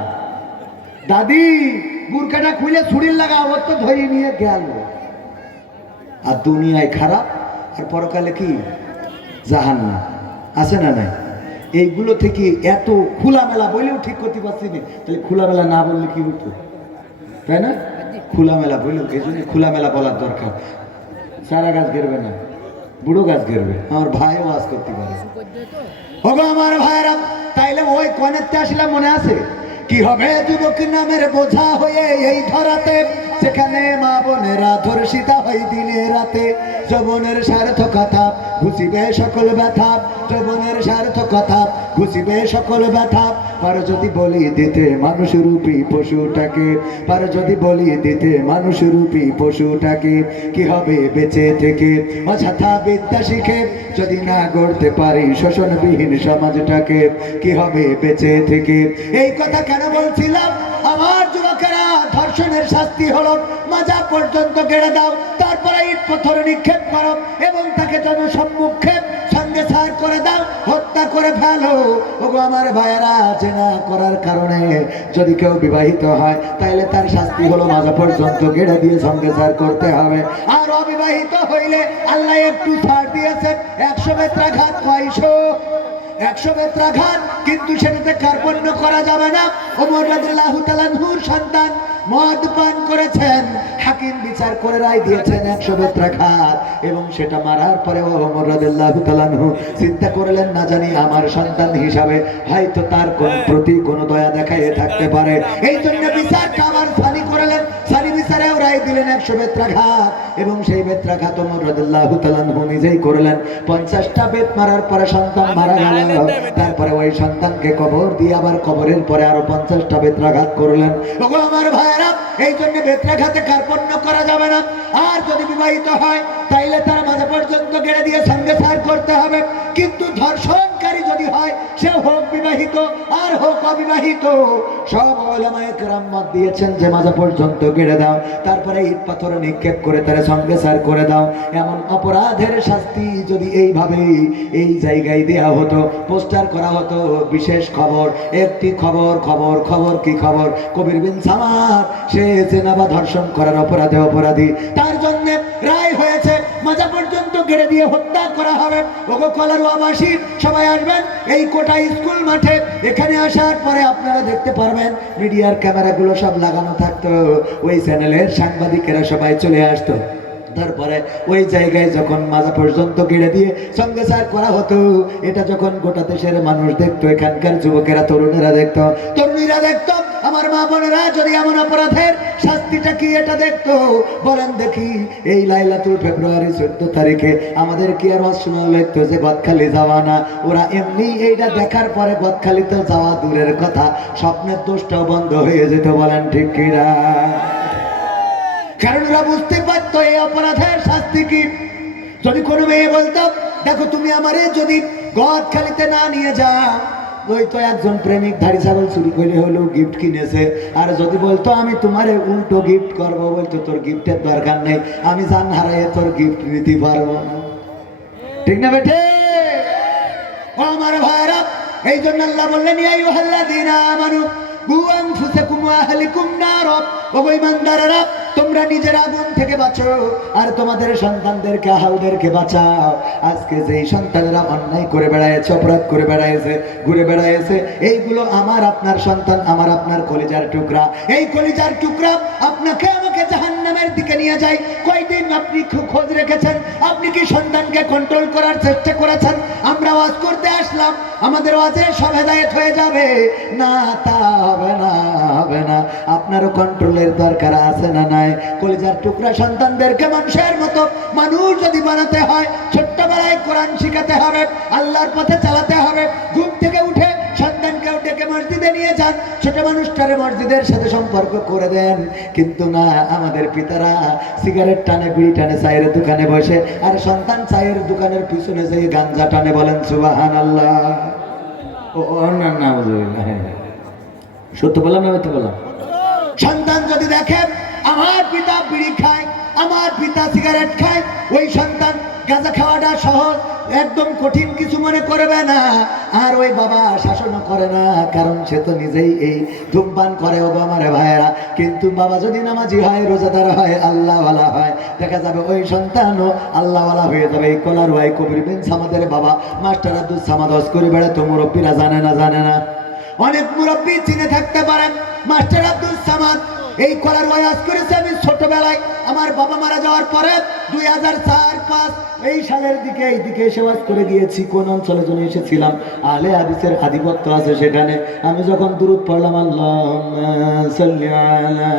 দাদি বুরকাটা খুলে ছুরির লাগা, ওর তো ধরে নিয়ে গেল। আর দুনিয়ায় খারাপ, আর পরকালে কি জাহান্নাম, আছে না নাই? এইগুলো থেকে এত খোলামেলা বলেও ঠিক করতে পারছি না, তাহলে খোলামেলা না বললে কি হতো, তাই না? খোলামেলা বললেও এই জন্য খোলামেলা বলার দরকার। সারা গাছ ঘেরবে না, বুড়ো গাছ ঘেরবে। আমার ভাইও ওয়াজ করতে পারে। ওগো আমার ভাইরা, তাইলে ওই কনেতে আসলাম, মনে আছে? কি হবে যুবক নামের বোঝা হয়ে এই ধরাতে, সেখানে মা বোনেরা ধর্ষিতা হয় দিনে রাতে। যৌবনের সার্থকতা ঘুষিবে সকল ব্যথা, যৌবনের সার্থকতা ঘুষিবে সকল ব্যথা। পার যদি বলি দিতে মানুষ রূপী পশুটাকে, পার যদি বলি দিতে মানুষ রূপী পশুটাকে, কি হবে বেঁচে থেকে অযথা বিদ্যা শিখে, যদি না গড়তে পারি শোষণবিহীন সমাজটাকে, কি হবে বেঁচে থেকে? এই কথা কেন বলছিলাম? আমার যুবকেরা, ধর্ষণের শাস্তি হলো মাজা পর্যন্ত গেড়ে দাও, তারপরে ইট পাথর নিক্ষেপ করো এবং তাকে জনসম্মুখে সঙ্গে সার করে দাও, হত্যা করে ফেলো। ওগো আমার ভাইয়েরা, জেনা করার কারণে যদি কেউ বিবাহিত হয়, তাইলে তার শাস্তি হলো মাজা পর্যন্ত গেড়ে দিয়ে সঙ্গে সার করতে হবে। আর অবিবাহিত হইলে আল্লাহ একটু ছাড় দিয়েছেন, 100 বেত্রাঘাত 100 বেত্রাঘাত, কিন্তু সেটাতে কার্পণ্য করা যাবে না। ওমর রাদিয়াল্লাহু তাআলা আনহুর সন্তান মদ পান করেছেন, হাকিম বিচার করে রায় দিয়েছেন 100 বেত্রাঘাত, এবং সেটা মারার পরে ওমর রাদিয়াল্লাহু তাআলা আনহু চিন্তা করলেন, না জানি আমার সন্তান হিসাবে হয়তো তার কোন প্রতি কোনো দয়া দেখাইয়ে থাকতে পারে, এই জন্য বিচারটা আবার সানি করলেন। সানি বিচারেও রায় দিলেন 100 বেত্রাঘাত, এবং সেই বেত্রাঘাত ওমর রাদিয়াল্লাহু তাআলা আনহু নিজেই করলেন। 50টা বেত মারার পরে সন্তান মারা গেল, তারপরে ওই সন্তানকে কবর দিয়ে আবার কবরের পরে আরো 50টা বেত্রাঘাত করলেন। ওগো আমার ভাইয়েরা, এই জন্য বেত্রাঘাতে কার্পণ্য করা যাবে না। আর যদি বিবাহিত হয়, তাইলে তার মাঝে পর্যন্ত গেড়ে দিয়ে সঙ্গে সার করতে হবে। কিন্তু ধর্ষণকারী যদি হয়, সে হোক বিবাহিত আর হোক অবিবাহিত, সব উলামায়ে কেরাম মত দিয়েছেন যে মাঝে পর্যন্ত গেড়ে দাও, তারপরে ইট পাথর নিক্ষেপ করে তার সঙ্গে সার করে দাও। এমন অপরাধের শাস্তি যদি এইভাবে এই জায়গায় দেয়া হতো, পোস্টার করা হতো, বিশেষ খবর, একটি খবর, কি খবর? কবির বিন সামাদ, সে জেনা বা ধর্ষণ করার অপরাধী, তার জন্য রায় হয়েছে মাজা পর্যন্ত গেড়ে দিয়ে হত্যা করা হবে। ওগো কলারওয়াবাসী, সবাই আসবেন এই কোটা স্কুল মাঠে। এখানে আসার পরে আপনারা দেখতে পারবেন মিডিয়ার ক্যামেরাগুলো সব লাগানো থাকতো, ওই চ্যানেলের সাংবাদিকেরা সবাই চলে আসতো। তারপরে ওই জায়গায় যখন মাজা পর্যন্ত গেড়ে দিয়ে সঙ্গে সার করা হতো, এটা যখন গোটা দেশের মানুষ দেখতো, এখানকার যুবকেরা, তরুণেরা দেখতো, তরুণীরা দেখতো, আমার মা বোনেরা যদি এমন অপরাধের শাস্তিটা কি এটা দেখতো, বলেন দেখি। এই লাইলাতুল ফেব্রুয়ারি 14 তারিখে আমাদের কি আর শোনা লাগতো যে গদখালি যাওয়া না? ওরা এমনি এইটা দেখার পরে গদখালিতে যাওয়া দূরের কথা, স্বপ্নের দোষটাও বন্ধ হয়ে যেত, বলেন ঠিক কিনা? কারণ ওরা বুঝতে পারতো এই অপরাধের শাস্তি কি। যদি কোনো মেয়ে বলতো দেখো তুমি আমারে যদি গদখালিতে না নিয়ে যাও, ওই তো একজন প্রেমিক ধাড়ি ছাগল চুরি করে হলেও গিফট কিনেছে, আর যদি বলতো আমি তোমারে উল্টো গিফট করব, বলতো তোর গিফটের দরকার নেই, আমি জান হারাইয়ে তোর গিফট নিতে পারবো না। ঠিক না বেটে? ও আমার ভাইরা, এই জন্য আল্লাহ বললেন ইয়া আইয়ুহাল্লাযীনা আমানু কু আনফুসাকুম ওয়া আহলিকুম নার, ও ঈমানদাররা তোমরা নিজের আগুন থেকে বাঁচো আর তোমাদের সন্তানদেরকে আহলদেরকে বাঁচাও। আজকে যেই সন্তানেরা অন্যায় করে বেড়াইছে, অপরাধ করে বেড়াইছে, ঘুরে বেড়াইছে, এইগুলো আমার আপনার সন্তান, আমার আপনার কলিজার টুকরা। এই কলিজার টুকরা আপনাকে আমাকে জাহান্নামের দিকে নিয়ে যায়। কয়দিন আপনি খোঁজ রেখেছেন? আপনি কি সন্তানকে কন্ট্রোল করার চেষ্টা করেছেন? আমরা ওয়াজ করতে আসলাম, আমাদের ওয়াজে সব হেদায়েত হয়ে যাবে না, তা হবে না, হবে না। আপনারও কন্ট্রোলের দরকার আছে না নাই? কলিজার টুকরা সন্তানদেরকে মানুষের মতো মানুষ যদি বানাতে হয়, ছোট্টবেলায় কোরআন শিখাতে হবে, আল্লাহর পথে চালাতে হবে। ঘুম থেকে উঠে সন্তানকে ডেকে মসজিদে নিয়ে যান, ছোট মানুষটারে মসজিদের সাথে সম্পর্ক করে দেন। কিন্তু না, আমাদের পিতারা সিগারেট টানে, বিড়ি টানে, চায়ের দোকানে বসে, আর সন্তান চায়ের দোকানের পিছনে যে গাঞ্জা টানে। বলেন সুবহানাল্লাহ। ও না না, সত্য বললাম না মিথ্যা বললাম? সন্তান যদি দেখে আমার পিতা বিড়ি খায়, আমার পিতা সিগারেট খায়, ওই সন্তান গাঁজা খাওয়াটা সহজ, একদম কঠিন কিছু মনে করবে না। আর ওই বাবা শাসনও করে না, কারণ সে তো নিজেই এই ধূমপান করে। ও আমার ভাইয়েরা, কিন্তু বাবা যদি নামাজি হয়, রোজাদার হয়, আল্লাহওয়ালা হয়, দেখা যাবে ওই সন্তানও আল্লাহওয়ালা হয়ে যাবে। এই কলার ওয়াই কবির বিন সামাদের বাবা মাস্টার আব্দুল সামাদ হজ করে বেড়াতো। মুরব্বীরা জানে না? জানে না? অনেক মুরব্বী চিনে থাকতে পারেন মাস্টার আব্দুল সামাদ। এই কলার ওয়াজ করেছে আমি ছোটবেলায়, আমার বাবা মারা যাওয়ার পরে 2004-5 এই সালের দিকে এই দিকে এসে ওয়াজ করে গিয়েছি। কোন অঞ্চলে যেন এসেছিলাম, আহলে হাদিসের আধিপত্য আছে সেখানে। আমি যখন দুরূদ পড়লাম, আল্লাহুম্মা সাল্লি আলা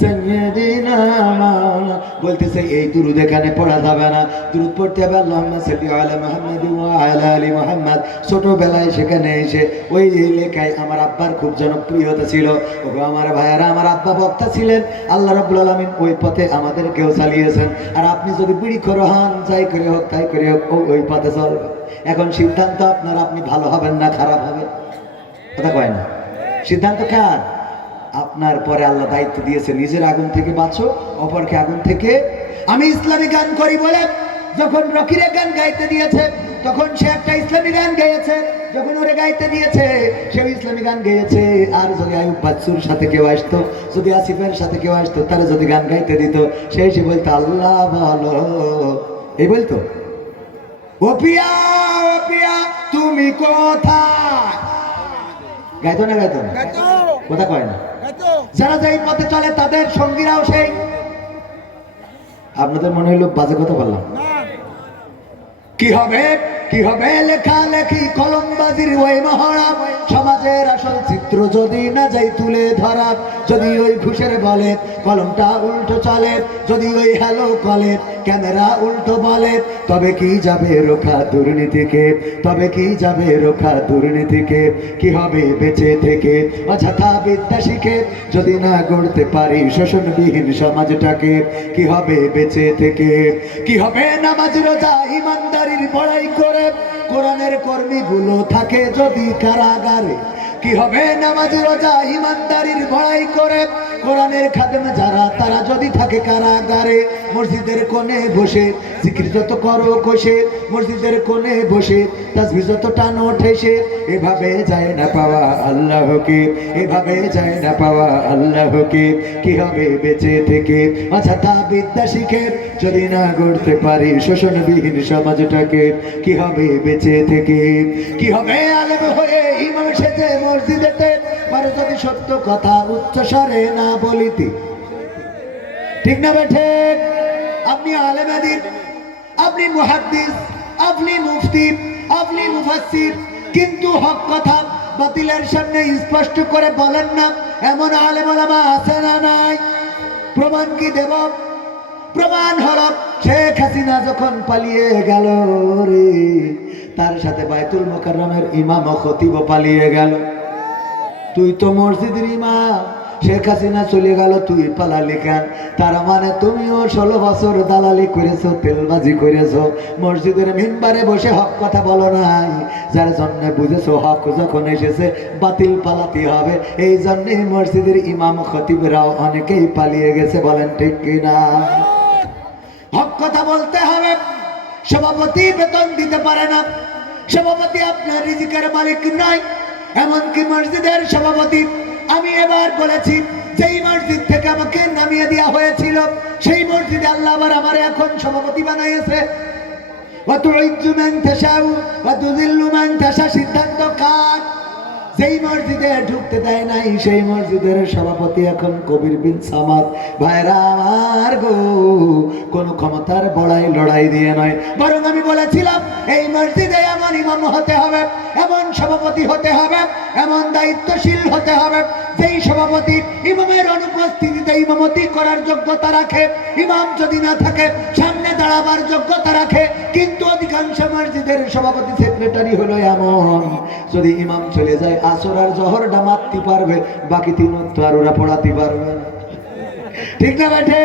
সাইয়্যিদিনা মাওলানা, বলতেছে এই দুরূদ এখানে পড়া যাবে না, দুরূদ পড়তে হবে আল্লাহুম্মা সাল্লি আলা মুহাম্মাদিন ওয়া আলা আলি মুহাম্মাদ। ছোটবেলায় সেখানে এসে ওই এলাকায় আমার আব্বার খুব জনপ্রিয়তা ছিল। ও আমার ভাইয়েরা, আমার আব্বা বক্তা ছিলেন, আল্লাহ রাব্বুল আলামিন ওই পথে আমাদেরকেও চালিয়েছেন। আর আপনি যদি বিড়ি খোর হন, যাই করে হোক তাই করে হোক, ওই পথে চলবে। এখন সিদ্ধান্ত আপনার, আপনি ভালো হবেন না খারাপ হবে, কথা কয় না? সিদ্ধান্ত কার? আপনার। পরে আল্লাহ দায়িত্ব দিয়েছে, নিজের আগুন থেকে বাঁচো, অপরকে আগুন থেকে। আমি ইসলামী গান করি বলে যখন রকিরে গান গাইতে দিয়েছে, তখন সে একটা ইসলামী গান গেয়েছে। যখন ওরে গাইতে দিয়েছে, সে ইসলামী গান গেয়েছে। আর যদি আয়ুব বাচ্চুর সাথে কেউ আসতো, যদি আসিফের সাথে কেউ আসতো, তারা যদি গান গাইতে দিত, সে এসে বলতো আল্লাহ ভালো, এই বলতো। ও পিয়া, ও পিয়া তুমি কোথায়? গাইতো না? গাইতো না? কথা কয় না? যারা যেই পথে চলে তাদের সঙ্গীরাও সেই। আপনাদের মনে হইল বাজে কথা বললাম? কি হবে, কি হবে লেখালেখি কলমবাজির ওই মহড়া, সমাজের আসল চিত্র যদি না যাই তুলে ধরা। যদি ওই ঘুষের বলে কলমটা উল্টো চলে, যদি ওই হ্যালো কলে ক্যামেরা উল্টো বলে, তবে কি যাবে রোখা দুর্নীতিকে, তবে কি যাবে রোখা দুর্নীতিকে। কি হবে বেঁচে থেকে অযথা বিদ্যা শিখে, যদি না গড়তে পারি শোষণবিহীন সমাজটাকে। কি হবে বেঁচে থেকে, কি হবে নামাজ রোজা ইমানদারির বড়াই করে, কোরআনের কর্মীগুলো থাকে যদি কারাগারে। কি হবে নামাজ রোজা ইমানদারির বড়াই করে, কোরআনের খাদেম যারা তারা যদি থাকে কারাগারে। মসজিদের কোণে বসে জিকির যত করো কষে, মসজিদের কোণে বসে তাসবিহ যত টানো ঠেসে, এভাবে যায় না পাওয়া আল্লাহকে, এভাবে যায় না পাওয়া আল্লাহকে। কি হবে বেঁচে থেকে অযথা বিদ্যা শিখে, যদি না গড়তে পারি শোষণবিহীন সমাজটাকে। কি হবে বেঁচে থেকে, কি হবে আলেম হয়ে ইমাম সেজে মসজিদেতে, পারো যদি সত্য কথা উচ্চ স্বরে না বলিতে। ঠিক না বেঠে? আপনি আলেম হাদিস, আপনি মুহাদ্দিস, আপনি মুফতি, আপনি মুফাসসির, কিন্তু হক কথা বাতিলের সামনে স্পষ্ট করে বলেন না, এমন আলেম ওলামা আছে না নাই? প্রমাণ কি দেব? প্রমাণ হলো শেখ হাসিনা যখন পালিয়ে গেল রে, তার সাথে বাইতুল মুকাররমের ইমাম ও খতিব পালিয়ে গেল। তুই তো মসজিদের ইমাম, শেখ হাসিনা চলে গেল, তুই পালালি কেন? তার মানে তুমিও 16 বছর দালালি করেছো, তেলবাজি করেছো, মসজিদের মিম্বারে বসে হক কথা বলো নাই, যার জন্য বুঝেছো হক যখন এসেছে বাতিল পালাতে হবে। এই জন্যই মসজিদের ইমাম খতিবরাও অনেকেই পালিয়ে গেছে, বলেন ঠিক কিনা? হক কথা বলতে হবে। সভাপতি বেতন দিতে পারে না, সভাপতি আপনার রিজিকের মালিক নয়। এমনকি মসজিদের সভাপতি, আমি এবার বলেছি, যেই মসজিদ থেকে আমাকে নামিয়ে দেওয়া হয়েছিল সেই মসজিদে আল্লাহ আবার আমার এখন সভাপতি বানাইছে। সিদ্ধান্ত কার? যেই মসজিদে ঢুকতে দেয় নাই সেই মসজিদের সভাপতি এখন কবির বিন সামাদ। ভাইরা আমার গো, কোন ক্ষমতার বড়াই লড়াই দিয়ে নয়, বরং আমি বলেছিলাম এই মসজিদে এমন ইমাম হতে হবে, এমন সভাপতি হতে হবে, এমন দায়িত্বশীল হতে হবে যেই সভাপতি ইমামের অনুপস্থিতিতে ইমামতি করার যোগ্যতা রাখে, ইমাম যদি না থাকে সামনে দাঁড়াবার যোগ্যতা রাখে। কিন্তু অধিকাংশ মসজিদের সভাপতি সেক্রেটারি হলো এমন, যদি ইমাম চলে যায় আসর আর জহরটা মারতে পারবে, বাকি 3 ওয়াক্ত আর ওরা পড়াতে পারবে না। ঠিক না বেঠে?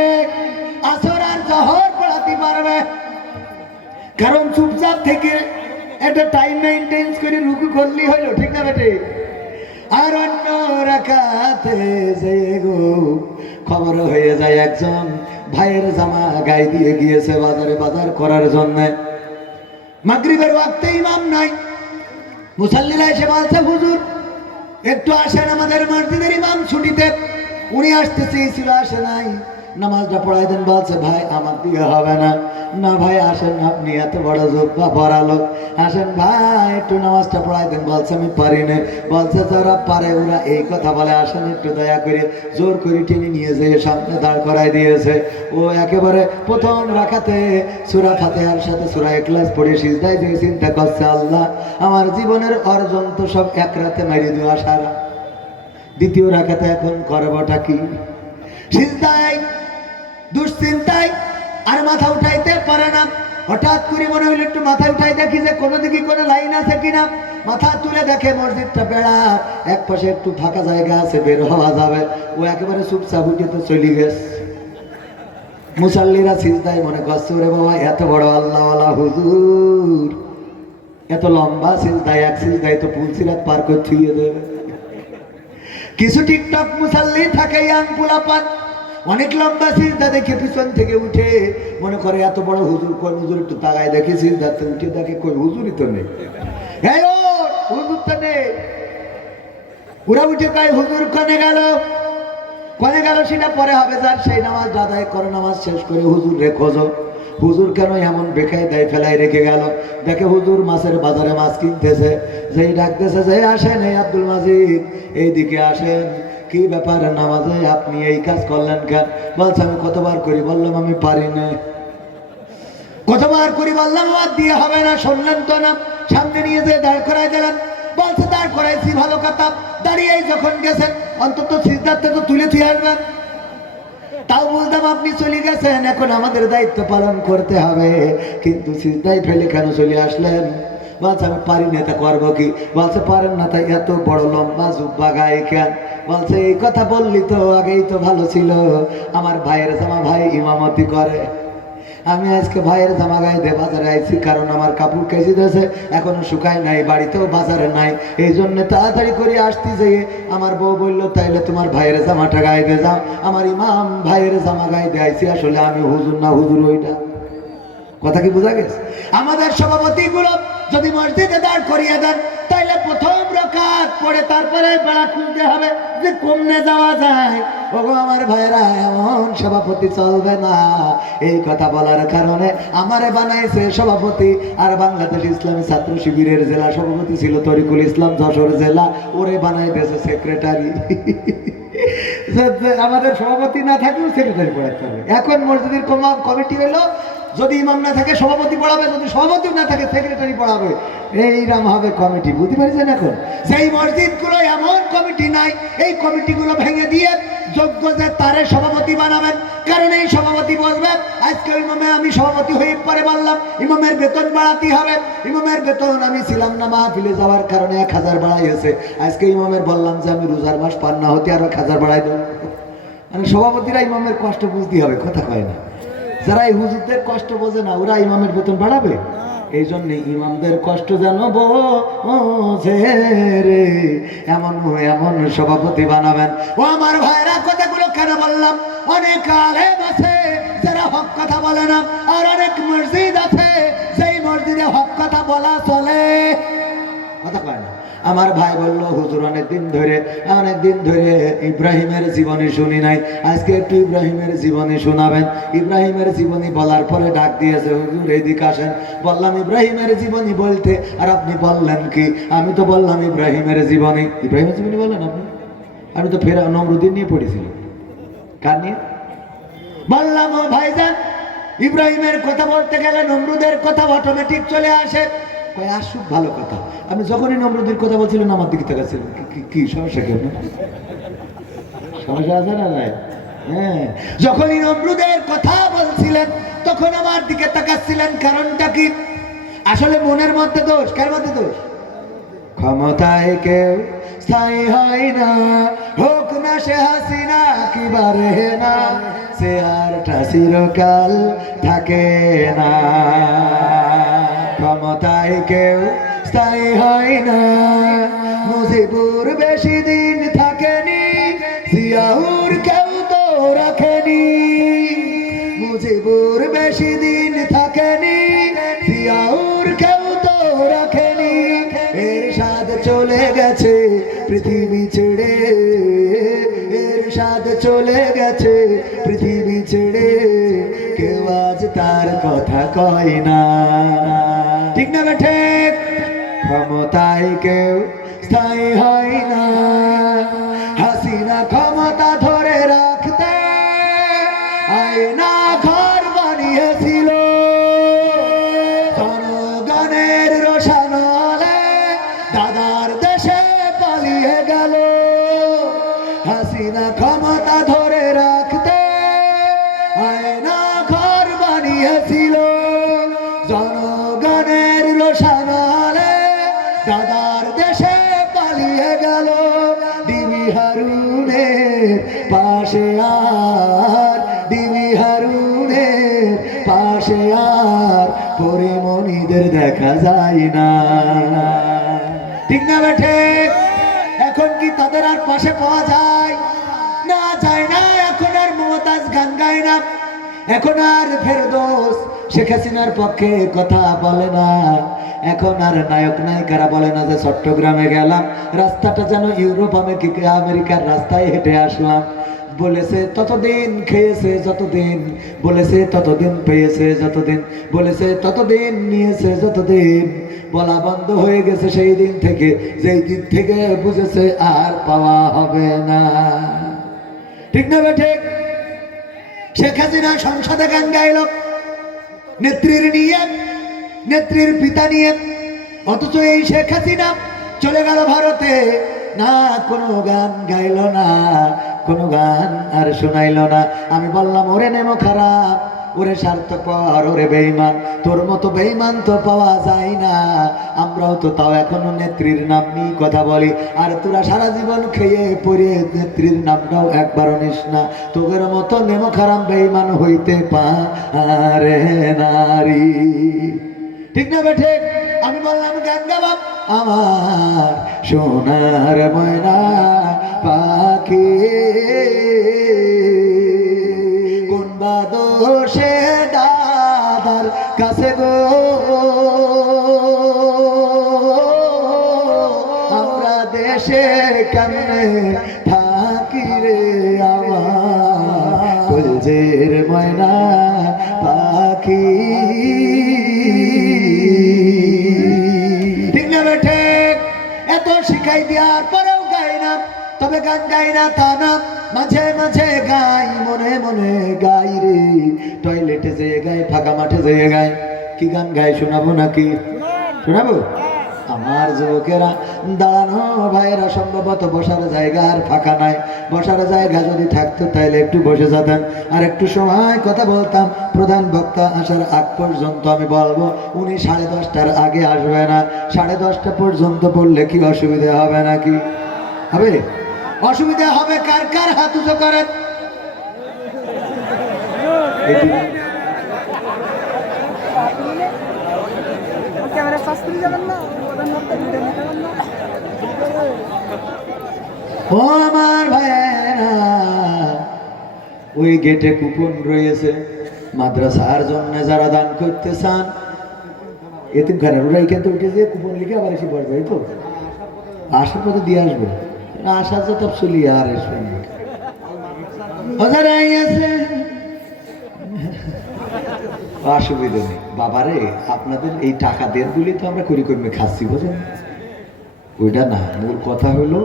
আসর আর জহর পড়াতে পারবে, কারণ চুপচাপ থেকে একটা টাইম মেইনটেইন করে রুকু করলেই হলো। ঠিক না বেঠে? আর অন্য রাকাতে যে গো খবর হয়ে যায় একজন ভাইয়ের জামা গায়ে দিয়ে গিয়েছে বাজারে বাজার করার জন্য, মাগরিবের ওয়াক্তে ইমাম নাই, মুসাল্লিরা এসে বলছে হুজুর একটু আসেন, আমাদের মসজিদের ইমাম ছুটিতে, উনি আসতে চেয়েছিল আসে নাই, নামাজটা পড়াই দেন। বলছে ভাই আমার দিয়ে হবে না। না ভাই আসেন, আপনি এত বড় যোদ্ধা পড়ালো, আসেন ভাই একটু নামাজটা পড়াই দেন। বলছে আমি পারি না। বলছে যারা পারে ওরা এই কথা বলে, আসেন একটু দয়া করে। জোর করে টেনে নিয়ে যেয়ে সামনে দাঁড় করাই দিয়েছে। ও একেবারে প্রথম রাকাতে সূরা ফাতিহার সাথে সূরা ইখলাস পড়ে সিজদায় দিয়ে চিন্তা করছে, আল্লাহ আমার জীবনের অর্জন তো সব এক রাতে মারি দেওয়া সারা, দ্বিতীয় রাকাতে এখন করবটা কি? সিজদায় দুশ্চিন্তায় আর মাথা উঠাইতে পারে না। হঠাৎ করে মনে হইল একটু মাথা উঠাই দেখি যে কোনো দিকে কোনো লাইন আছে কিনা। মাথা তুলে দেখে মসজিদটা বেড়া, এক পাশে একটু ফাঁকা জায়গা আছে, বের হওয়া যাবে। ও একেবারে চুপচাপ উঠে তো চলে গেছে। মুসাল্লিরা সিজদায় মনে করছে ওরে বাবা এত বড় আল্লাহওয়ালা হুজুর, এত লম্বা সিজদায়, এক সিজদায় তো পুলসিরাত পার করে থুয়ে দেবে। কিছু টিকটক মুসাল্লি থাকে ইয়াং পোলাপান, অনেক লম্বা সিজদা দেখে পিছন থেকে উঠে মনে করে এত বড় হুজুর, কোন হুজুর একটু তাকায় দেখে সিজদাতে উঠে দেখে কই হুজুরই তো নেই। হ্যাঁ ও হুজুর তো নেই। পুরা উঠে কয় হুজুর কনে গেল, কনে গেল সেটা পরে হবে, যার সেই নামাজ আদায় করে নামাজ শেষ করে হুজুর রে খোঁজো। হুজুর কেন এমন বেকায় দেয় ফেলাই রেখে গেল? দেখে হুজুর মাছের বাজারে মাছ কিনতেছে, যেই ডাকতেছে যে আসেন এই আব্দুল মাজিদ এইদিকে আসেন। কি ব্যাপার নামাজে আপনি এই কাজ করলেন কেন? বলছে আমি কতবার করি, বললাম আমি পারি না। কতবার করি বললাম আর দিয়ে হবে না, শুনলেন তো না? সামনে নিয়ে যেয়ে দাঁড় করাই দিলেন। বলছে দাঁড় করাইছি ভালো কথা, দাঁড়িয়ে যখন গেছেন অন্তত সিজদাতে তো তুলে তুই আসবেন। তাও বলতাম আপনি চলে গেছেন, এখন আমাদের দায়িত্ব পালন করতে হবে, কিন্তু সিজদায় ফেলে কেন চলে আসলেন? বলছে আমি পারি না, তা করবো কি? বলছে পারেন না তাই এত বড় লম্বা জুব্বা গায়ে কেন? বলছে এই কথা বললি তো আগেই তো ভালো ছিল, আমার ভাইয়ের জামা ভাই ইমামতি করে, আমি আজকে ভাইয়ের জামা গায়ে দিয়ে বাজারে আইছি, কারণ আমার কাপড় কেজি দিয়েছে এখনো শুকায় নাই, বাড়িতেও বাজারে নাই, এই জন্য তাড়াতাড়ি করে আসতে যেয়ে আমার বউ বললো তাইলে তোমার ভাইয়ের জামাটা গায়ে দিয়ে যাও। আমার ইমাম ভাইয়ের জামা গায়ে দিয়ে আইছি, আসলে আমি হুজুর না, হুজুর ওইটা। কথা কি বোঝা গেছে? আমাদের সভাপতি গুলো যদি মসজিদে দাঁড় করিয়ে দেন তাইলে প্রথম রাকাত পড়ে তারপরে বেড়া খুলতে হবে যে কমনে যাওয়া যায়। ওগো আমার ভাইরা, এমন সভাপতি চলবে না। এই কথা বলার কারণে আমারে বানাইছে সভাপতি, আর বাংলাদেশ ইসলামী ছাত্র শিবিরের জেলা সভাপতি ছিল তরিকুল ইসলাম, যশোর জেলা, ওরে বানাই দিয়েছে সেক্রেটারি। আমাদের সভাপতি না থাকলেও সেক্রেটারি পড়াতে হবে। এখন মসজিদের কমিটি হলো যদি ইমাম না থাকে সভাপতি পড়াবে, যদি সভাপতি না থাকে সেক্রেটারি পড়াবে, এইরকম হবে কমিটি। বুঝতে পারছেন? এখন সেই মসজিদগুলো এমন কমিটি নাই, এই কমিটিগুলো ভেঙে দিয়ে যোগ্য যে তারে সভাপতি বানাবেন, কারণ এই সভাপতি বলবে আজকে ইমামে আমি সভাপতি হয়ে পরে বললাম ইমামের বেতন বাড়াতে হবে। ইমামের বেতন আমি ছিলাম না মাহফিলে যাওয়ার কারণে 1000 বাড়াইছে, আজকে ইমামের বললাম যে আমি রোজার মাস পার না হতে আরো 1000 বাড়াই দেবো। মানে সভাপতিরা ইমামের কষ্ট বুঝতে হবে, কথা কয় না। যারা এই হুজুরদের কষ্ট বোঝে না ওরা ইমামের বেতন বাড়াবে? এই জন্য ইমামদের কষ্ট জানবো রে, এমন এমন সভাপতি বানাবেন। ও আমার ভাইরা, কথাগুলো কেন বললাম? অনেক আলেম আছে যারা হক কথা বলে না, আর অনেক মসজিদ আছে যেই মসজিদে হক কথা বলা চলে, কথা কয় না। আমার ভাই বললো হুজুর অনেকদিন ধরে ইব্রাহিমের জীবনী শুনি নাই, আজকে একটু ইব্রাহিমের জীবনী শোনাবেন। ইব্রাহিমের জীবনী বলার পরে ডাক দিয়েছে, হুজুর এইদিকে আসেন। বললাম ইব্রাহিমের জীবনী বলতে, আর আপনি বললেন কি? আমি তো বললাম ইব্রাহিমের জীবনী। ইব্রাহিমের জীবনী বললেন আপনি? আমি তো ফের নমরুদ্দিন নিয়ে পড়েছিলাম। কার নিয়ে? বললাম ও ভাইজান, ইব্রাহিমের কথা বলতে গেলে নমরুদের কথা অটোমেটিক চলে আসে। কয় আসুক, ভালো কথা। আমি যখনই নমরুদের কথা বলছিলেন আমার দিকে তাকাচ্ছিলেন, কি সমস্যা? কেন সমস্যা আছে না? নাই। হ্যাঁ, যখনই নমরুদের কথা বলছিলেন তখন আমার দিকে তাকাচ্ছিলেন, কারণটা কি? আসলে মনের মধ্যে দোষ। কার মধ্যে দোষ? ক্ষমতায় কেউ স্থায়ী হয় না, হোক না সে হাসিনা কি বারে না, সে আরটা চিরকাল থাকে না। ক্ষমতায় কেউ স্থায়ী হয় না, মুজিবুর বেশি দিন থাকেনি, জিয়াউর কেউ তো রাখেনি। মুজিবুর বেশি দিন থাকেনি, জিয়াউর কেউ তো রাখেনি। এরশাদ চলে গেছে পৃথিবী ছেড়ে, এরশাদ চলে গেছে পৃথিবী ছেড়ে, কেউ আজ তার কথা কয় না। ঠিক না বেঠে? ক্ষমতায় কেউ স্থায়ী হয় না, হাসিনা ক্ষমতা ধরে রাখতে আয়না ঘর বানিয়েছিল, জনগণের রোশানলে দাদার দেশে পালিয়ে গেল। হাসিনা ক্ষমতা ধরে রাখতে আয়না ঘর বানিয়েছিল, জনগণের রোশানলে দাদার দেশে পালিয়ে গেল। ডিবি হারুনের পাশে আর, ডিবি হারুনের পাশে আর পরিমণিদের দেখা যায় না। ঠিক না বেঠে? এখন কি তাদের আর পাশে পাওয়া যায়? না, যায় না। এখন আর মমতাজ গান গায় না, এখন আর ফেরদৌস শেখ হাসিনার পক্ষে কথা বলে না, এখন আর নায়ক নায়িকারা বলে না যে চট্টগ্রামে গেলাম, রাস্তাটা যেন ইউরোপ আমেরিকার রাস্তায় হেঁটে আসলাম। বলেছে ততদিন খেয়েছে যতদিন, বলেছে ততদিন পেয়েছে যতদিন, বলেছে ততদিন নিয়েছে যতদিন। বলা বন্ধ হয়ে গেছে সেই দিন থেকে, যেই দিন থেকে বুঝেছে আর পাওয়া হবে না। ঠিক না ঠিক? শেখ হাসিনা সংসদে গান গাইল নেত্রীর নিয়ে, নেত্রীর পিতা নিয়ে, অথচ এই শেখ হাসিনা চলে গেল ভারতে, না কোনো গান গাইল না, কোনো গান আর শোনাইল না। আমি বললাম ওরে নেমো খারাপ, ওরে স্বার্থপর, ওরে বেঈমান, তোর মতো বেঈমান তো পাওয়া যায় না। আমরাও তো তাও এখনো নেত্রীর নাম নিয়ে কথা বলি, আর তোরা সারা জীবন খেয়ে পড়ে নেত্রীর নামটাও একবারও নিস না। তোদের মতো নেমো খারাপ বেঈমান হইতে পারে নারী। ঠিক না বেঠে? আমি বললাম গান গাবাব, আমার সোনার ময়না পাখি, কোন বাদোষে দাদার কাছে গো আমরা দেশে কেমনে থাকি রে, আমার কলজের ময়না পাখি। ঠিক না বেঠে? এত শিখাই দেওয়ার পরেও গাই না, তবে গান গাই না তা না, মাঝে মাঝে গাই, মনে মনে গাই রে। টয়লেটে যেয়ে গাই, ফাঁকা মাঠে যেয়ে গাই। কি গান গাই শোনাবো নাকি? শোনাবো? আমার যুবকেরা দাঁড়ানো ভাইয়েরা, সম্ভবত বসার জায়গা আর ফাঁকা নাই। বসার জায়গা যদি থাকতো তাইলে একটু বসে যেতেন, আর একটু সময় কথা বলতাম। প্রধান বক্তা আসার আগ পর্যন্ত আমি বলবো উনি 10:30টার আগে আসবে না। 10:30টা পর্যন্ত পড়লে কি অসুবিধা হবে নাকি? হবে? অসুবিধা হবে কার কার? হাত উঁচু করেন। ও আমার ভাইয়েরা, ওই গেটে কুপন রয়েছে মাদ্রাসার জন্য, যারা দান করতে চান। এতিমখানার ওরা এখান থেকে উঠে যেয়ে কুপন লিখে আবার এসে বসবে, এই তো আসার পথে দিয়ে আসবে। আসা যে তব চলিয়ে আর আসবেন অসুবিধা নেই বাবারে। আপনাদের এই টাকা দেন বলি তো আমরা করি কমে খাচ্ছি, বোঝেন? ওইটা না, মূল কথা হলো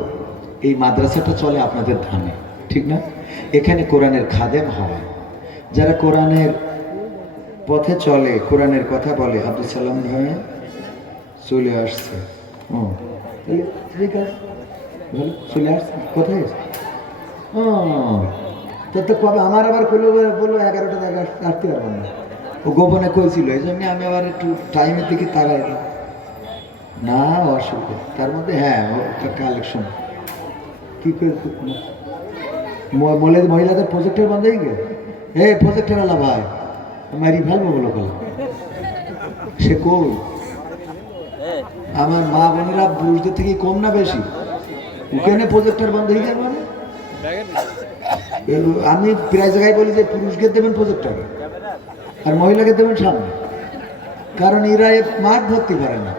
এই মাদ্রাসাটা চলে আপনাদের ধানে, ঠিক না? এখানে কোরআনের খাদেম হয়, যারা কোরআনের পথে চলে, কোরআনের কথা বলে। আব্দুল সালাম ভাই চলে আসছে। ও ঠিক আছে, চলে আসছে। কোথায়? ও তো কবে আমার আবার বললো 11টা জায়গায় আসতে পারবেন না। ও গোপনে কইছিল, এই জন্য আমি আবার একটু টাইমের দিকে তাকাই না। অসুবিধা তার মধ্যে, হ্যাঁ কালেকশন কি করে মহিলাদের প্রজেক্টের বন্ধ হয়ে গেল। প্রজেক্টের আলা ভাই মারি ফেলবো বলো বলো। সে কই আমার মা বোনেরা পুরুষদের থেকে কম না বেশি? ওখানে প্রজেক্টের বন্ধ হয়ে গেল মানে আমি প্রায় জায়গায় বলি যে পুরুষকে দেবেন প্রজেক্টর আর মহিলাকে দেবেন সামনে, কারণ এরা মাঠ ভর্তি পারে না।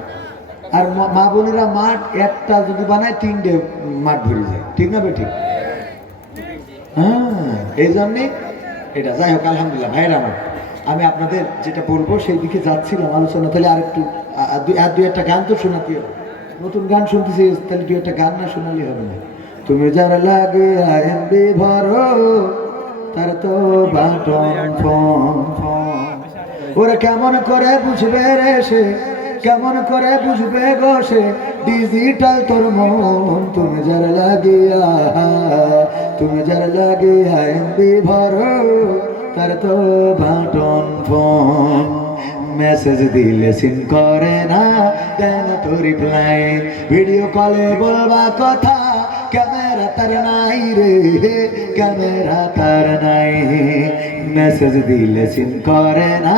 আর মা বোনেরা মাঠ একটা যদি বানায় 3টে মাঠ ভরে যায়, ঠিক না বে? ঠিক। হ্যাঁ, এই জন্যে এটা। যাই হোক, আলহামদুলিল্লাহ ভাইয়ের আমার, আমি আপনাদের যেটা বলবো সেই দিকে যাচ্ছিলাম আলোচনা। তাহলে আর একটু দুই একটা গান তো শোনাতে হবে। নতুন গান শুনতেছি, তাহলে 2 একটা গান না শোনালে হবে না। তুমি যার লাগে আইএমবি ভরো, তার তো বাটন ফোন। ওরা কেমন করে বুঝবে রে সে, কেমন করে বুঝবে গো সে ডিজিটাল তোর মন। তুমি যার লাগিয়া, তুমি যার লাগিয়া এমবি ভরো, তার তো বাটন ফোন। মেসেজ দিলে সিন করে না, দেন তো রিপ্লাই। ভিডিও কলে বলবা কথা, ক্যামেরা তার নাই রে, ক্যামেরা তার নাই। মেসেজ দিলে সিন করে না,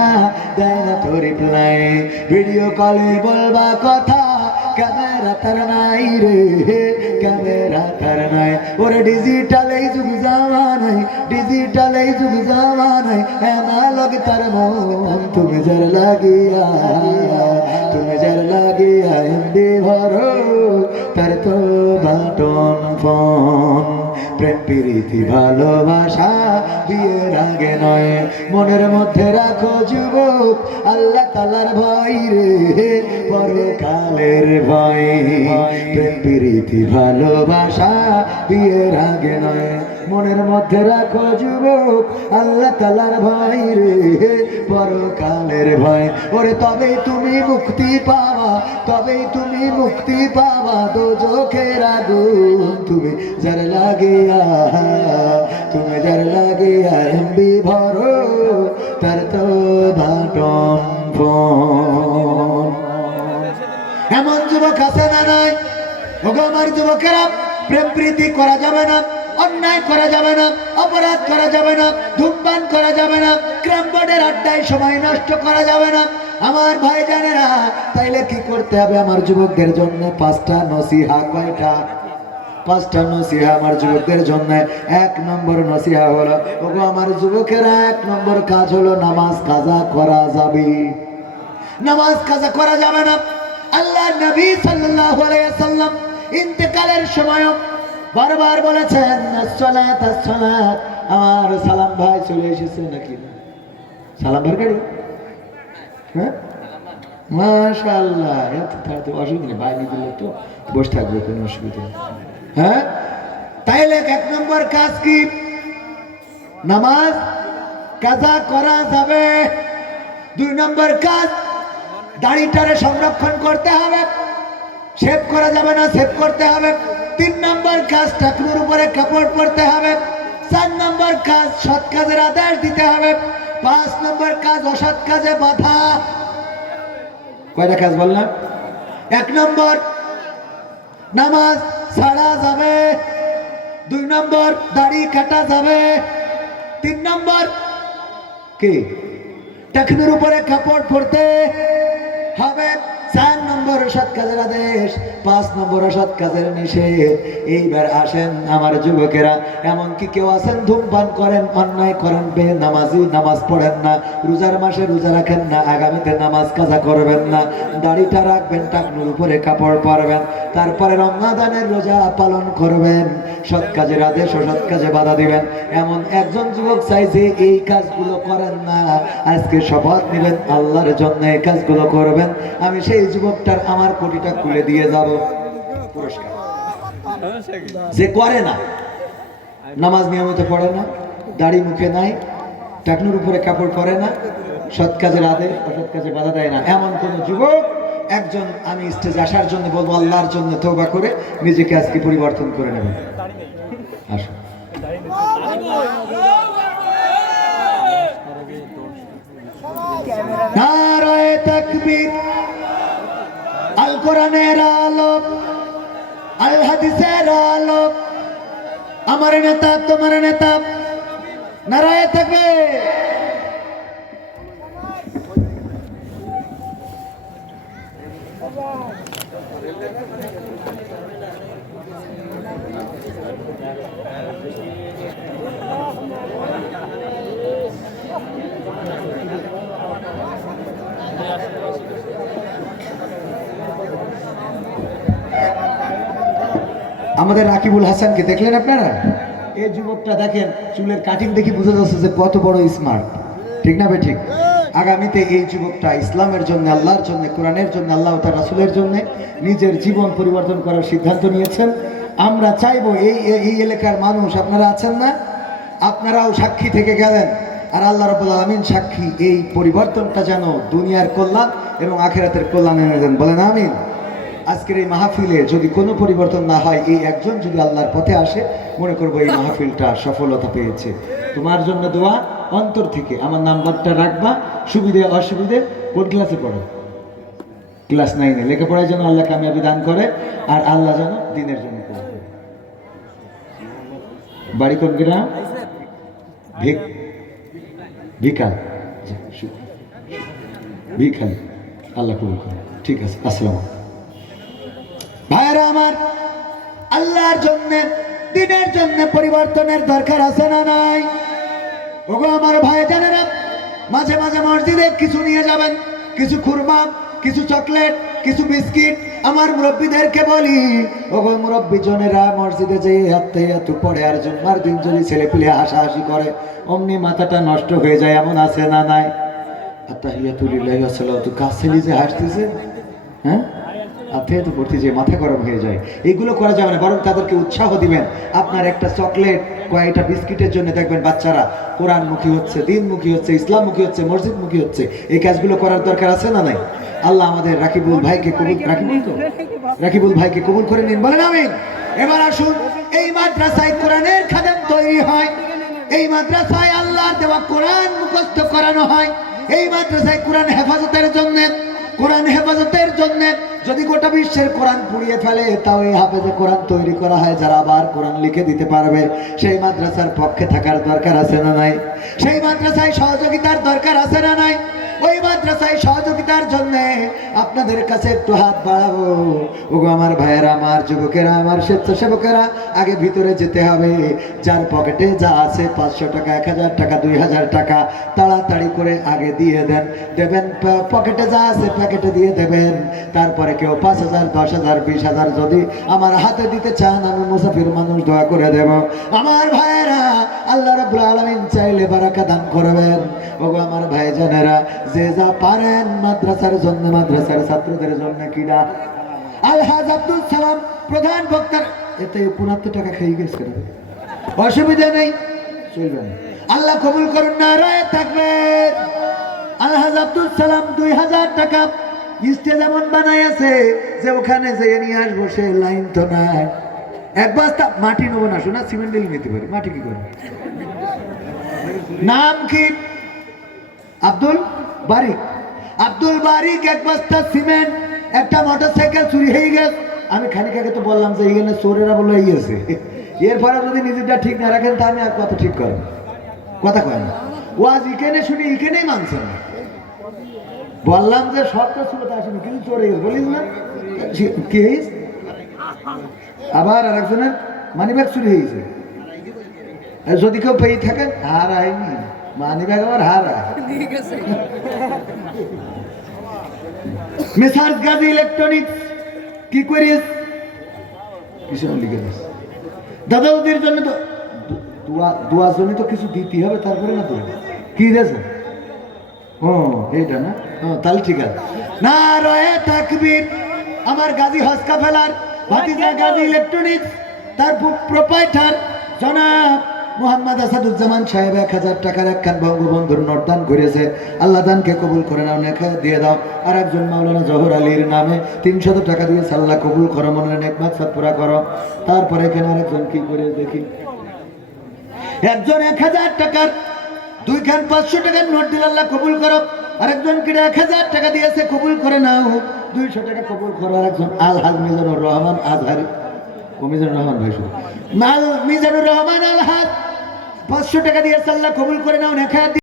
দেন তো রিপ্লাই। ভিডিও কলে বলবা কথা, ক্যামেরা তার নাই রে, ক্যামেরা তার নাই। ওরে ডিজিটাল এই যুগ জামানাই, ডিজিটাল এই যুগ জামানাই, অ্যানালগ তার মন। তুমি যার লাগিয়া, তুমি যার লাগিয়া এমবি ভরো, তার তো বাটন ফোন। প্রেম প্রীতি ভালোবাসা বিয়ের আগে নয়, মনের মধ্যে রাখো যুবক আল্লাহ তাআলার ভয় রে, পরকালের ভয়। প্রেম প্রীতি ভালোবাসা বিয়ের আগে নয়, মনের মধ্যে রাখো যুবক আল্লাহ তাআলার ভয় রে, পরকালের ভয়। ওরে তবেই তুমি মুক্তি পাবা, তবেই তুমি মুক্তি পাবা দোজখের আগুন। তুমি যার লাগিয়া, তুমি যার লাগিয়া এমবি ভরো, তার তো বাটন ফোন। এমন যুবক আছে না নাই? ওগো আমার যুবকেরা, প্রেম প্রীতি করা যাবে না, অন্যায় করা যাবে না, অপরাধ করা যাবে না, ধূমপান করা যাবে না, ক্রাম বোর্ডের আড্ডায় সময় নষ্ট করা যাবে না আমার ভাই জানেরা। তাইলে কি করতে হবে আমার যুবকদের জন্য? 5টা নসিহা। কয়টা? 5টা নসিহা আমার যুবকদের জন্য। 1 নম্বর নসিহা হলো, ওগো আমার যুবকেরা, 1 নম্বর কাজ হলো নামাজ কাজা করা যাবে। নামাজ কাজা করা যাবে না। আল্লাহ নবী সাল্লাল্লাহু আলাইহি ওয়াসাল্লাম ইন্তেকালের সময় বারবার বলেছেন আসসালাত আসসালাত। আমার সালাম ভাই চলে এসেছে নাকি? সালাম ভাই গাড়ি, হ্যাঁ মাশাআল্লাহ, এত তাড়াতাড়ি অসুবিধা নেই, ভাই নিয়ে দিলে তো বসে থাকবে, কোনো অসুবিধা নেই। হ্যাঁ, তাইলে 1 নম্বর কাজ কি? নামাজ কাজা করা যাবে। 2 নম্বর কাজ, দাড়িটারে সংরক্ষণ করতে হবে। সেভ করা যাবে না, সেভ করতে হবে। 3 নম্বর কাজ, টাকনুর উপরে কাপড় পরতে হবে। 4 নম্বর কাজ, সৎ কাজের আদেশ দিতে হবে। 5 নম্বর কাজ, অসৎ কাজে বাধা। কয়টা কাজ বললাম? 1 নম্বর, নামাজ ছাড়া যাবে। 2 নম্বর, দাড়ি কাটা যাবে। 3 নম্বর কি, টাকনুর উপরে কাপড় পরতে হবে। 4 নম্বর সৎ কাজের আদেশ, 5 নম্বর অসৎ কাজের নিষেধ। এইবার আসেন আমার যুবকেরা, এমনকি কেউ আছেন ধূমপান করেন, অন্যায় করেন, বেনামাজি, নামাজ পড়েন না, রোজার মাসে রোজা রাখেন না, আগামীতে নামাজ কাজা করবেন না, দাড়িটা রাখবেন, টাকনুর উপরে কাপড় পরবেন, তারপরে রমজানের রোজা পালন করবেন, সৎ কাজের আদেশ অসৎ কাজে বাধা দিবেন। এমন একজন যুবক চাই যে এই কাজগুলো করেন না, আজকে শপথ নেবেন আল্লাহর জন্য এই কাজগুলো করবেন, আমি সেই যুবকটার আমার কোটিটা খুলে দিয়ে যাব পুরস্কার। যে করে না, নামাজ নিয়মিত পড়ে না, দাড়ি মুখে নাই, টাকনুর উপরে কাপড় পরে না, সৎ কাজের আদেশ অসৎ কাজে বাধা দেয় না, এমন কোন যুবক একজন আমি স্টেজে আসার জন্য বলবো আল্লাহর জন্য তওবা করে নিজেকে আজকে পরিবর্তন করে নেবেন। আসুন। নারায়ে তাকবীর, আল কোরআনের আলো, আল হাদিসের আলো, আমার নেতা তোমার নেতা, নারায়ে তাকবীর। আমাদের রাকিবুল হাসানকে দেখলেন আপনারা? এই যুবকটা দেখেন, চুলের কাটিং দেখি বুঝা যাচ্ছে যে কত বড় স্মার্ট, ঠিক না ঠিক? আগামীতে এই যুবকটা ইসলামের জন্য, আল্লাহর জন্য, কোরআনের জন্য, আল্লাহ তার রাসূলের জন্য নিজের জীবন পরিবর্তন করার সিদ্ধান্ত নিয়েছেন। আমরা চাইবো এই এলাকার মানুষ, আপনারা আছেন না, আপনারাও সাক্ষী থেকে গেলেন, আর আল্লাহ রাব্বুল আলামিন সাক্ষী, এই পরিবর্তনটা যেন দুনিয়ার কল্যাণ এবং আখিরাতের কল্যাণ এনে দেন, বলেন আমিন। আজকের এই মাহফিলে যদি কোনো পরিবর্তন না হয়, এই একজন যদি আল্লাহর পথে আসে, মনে করবো এই মাহফিলটা সফলতা পেয়েছে। তোমার জন্য দোয়া অন্তর থেকে। আমার নাম্বারটা রাখবা, সুবিধে অসুবিধে। কোন ক্লাসে পড়ো? ক্লাস 9-এ। লেখাপড়ায় যেন আল্লাহ কামিয়াবি দান করে, আর আল্লাহ যেন দিনের জন্য করে। বাড়ি কোন গ্রাম? ভিকাল, ভিখালি। আল্লাহ কবুল করে। ঠিক আছে, আসসালামু আলাইকুম। ভাইরা আমার, আল্লাহর জন্য, দিনের জন্য পরিবর্তনের দরকার আছে না নাই? ওগো আমার ভাই জানেরা, মাঝে মাঝে মসজিদে কিছু নিয়ে যাবেন, কিছু খুরমা, কিছু চকলেট, কিছু বিস্কিট। আমার মুরব্বীদেরকে বলি, ওগো মুরব্বী জনেরা, মসজিদে যে এত পড়ে আর জুম্মার দিন যদি ছেলে পিলে হাসাহাসি করে, অমনি মাথাটা নষ্ট হয়ে যায়, এমন আছে না নাই? আত্তাহিয়াতু লিল্লাহি ওয়া সালাতু, কাজ ছেলে যে হাসতেছে, হ্যাঁ, আত্মীয়তা করতে যে মাথা গরম হয়ে যায়। এগুলো করা যাবে না, বরং তাদেরকে উৎসাহ দিবেন। আপনার একটা চকলেট, কয়েকটা বিস্কিটের জন্য দেখবেন বাচ্চারা কোরআনমুখী হচ্ছে, দিনমুখী হচ্ছে, ইসলামমুখী হচ্ছে, মসজিদমুখী হচ্ছে। এই কাজগুলো করার দরকার আছে না নাই? আল্লাহ আমাদের রাকিবুল ভাইকে কবুল, রাকিবুল ভাইকে কবুল করে নিন, বলেন আমিন। এবার আসুন, এই মাদ্রাসায় কোরআনের খাদেম তৈরি হয়, এই মাদ্রাসায় আল্লাহর দেওয়া কোরআন মুখস্থ করানো হয়, এই মাদ্রাসায় কোরআন হেফাজতের জন্য, কোরআন হেফাজতের জন্য যদি গোটা বিশ্বের কোরআন পুড়িয়ে ফেলে, তাও এই হাফেজে কোরআন তৈরি করা হয়, যারা আবার কোরআন লিখে দিতে পারবে। সেই মাদ্রাসার পক্ষে থাকার দরকার আছে না নাই? সেই মাদ্রাসায় সহযোগিতার দরকার আছে না নাই? ওই মাদ্রাসায় সহযোগিতার জন্য আপনাদের কাছে একটু হাত বাড়াবো। ওগো আমার ভাইয়েরা, আমার যুবকেরা, আমার স্বেচ্ছাসেবকেরা, আগে ভিতরে যেতে হবে। যার পকেটে যা আছে, 500 টাকা, 1000 টাকা, 2000 টাকা, তাড়াতাড়ি করে আগে দিয়ে দেবেন। পকেটে যা আছে প্যাকেটে দিয়ে দেবেন। তারপরে কেউ 5000, 10000, 20000 যদি আমার হাতে দিতে চান, আমি মুসাফির মানুষ, দোয়া করে দেব। আমার ভাইয়েরা, আল্লাহ রাব্বুল আলামিন চাইলে বারাকা দান করবেন। ওগো আমার ভাইজানেরা, যে যা পারেন মাদ্রাসার জন্য, মাদ্রাসার ছাত্রদের জন্য কিনা। আলহাজ আব্দুল সালাম প্রধান বক্তার, এতে 69 টাকা খেয়ে গেছে, অসুবিধা নেই, চলবে না। আল্লাহ কবুল করুন, নারায়ে তাকবীর। আলহাজ আব্দুল সালাম 2000 টাকা স্টেজ এমন বানাইছে যে ওখানে যে নিয়ে আসবো সে লাইন তো নাই। এক বস্তা মাটি নেবো না, শোনা সিমেন্ট নিতে পারি, মাটি কি করে? নাম কি? আব্দুল বারিক। আব্দুল বারিক এক বস্তা সিমেন্ট, একটা মোটরসাইকেল চুরি হয়ে গেছে। আমি খানিক আগে তো বললাম যে এখানে চোরেরা বলে গেছে, এরপরে যদি নিজেটা ঠিক না রাখেন তা আমি আর কত ঠিক করেন, কথা কয় না। ও আজ এখানে শুনি এখানেই মানছে না। বললাম যে সবটা ছিল তা শুনি, কিন্তু চোরে গেছে বলিস না কি হয়েছে। আবার আরেকজনের মানি ব্যাগ চুরি হয়েছে, যদি কেউ পেয়ে থাকেন হার আয়নি, মানি ব্যাগ আবার হার আয়। মেসার্স গাজী ইলেকট্রনিক্স কি করিস? কিছু লিখে দিস দাদা, ওদের জন্য তো দোয়ার জন্য তো কিছু দিতে হবে, তারপরে না তো কি দিয়েছে? ও এইটা না, তাহলে ঠিক আছে। না রয়ে তাকবীর। আমার গাজী হস্কা ফেলার ভাতিজা গাজী ইলেকট্রনিক্স, তার প্রোপাইটার জনাব মোহাম্মদ আসাদুজ্জামান সাহেব 1000 টাকার একখান বঙ্গবন্ধুর নোট দান করেছে। আল্লাহ দানকে কবুল করে নাও, নেখা দিয়ে দাও। আর একজন মাওলানা জহর আলীর নামে 300 টাকা দিয়েছে, আল্লাহ কবুল করো, মনের নেক মাকসাদ পুরা করো। তারপরে এখানে আরেকজন কি করে দেখি, একজন 1000 টাকার 2খান 500 টাকার নোট দিল, আল্লাহ কবুল করো। আরেকজন কি 1000 টাকা দিয়েছে, কবুল করে নাও, 200 টাকা কবুল করো। আরেকজন আলহাজ মিজানুর রহমান আজহারি, মিজানুর রহমান ভাই শুধু মিজানুর রহমান আলহাজ 500 টাকা দিয়েছে, আল্লাহ কবুল করে নাও, নেখা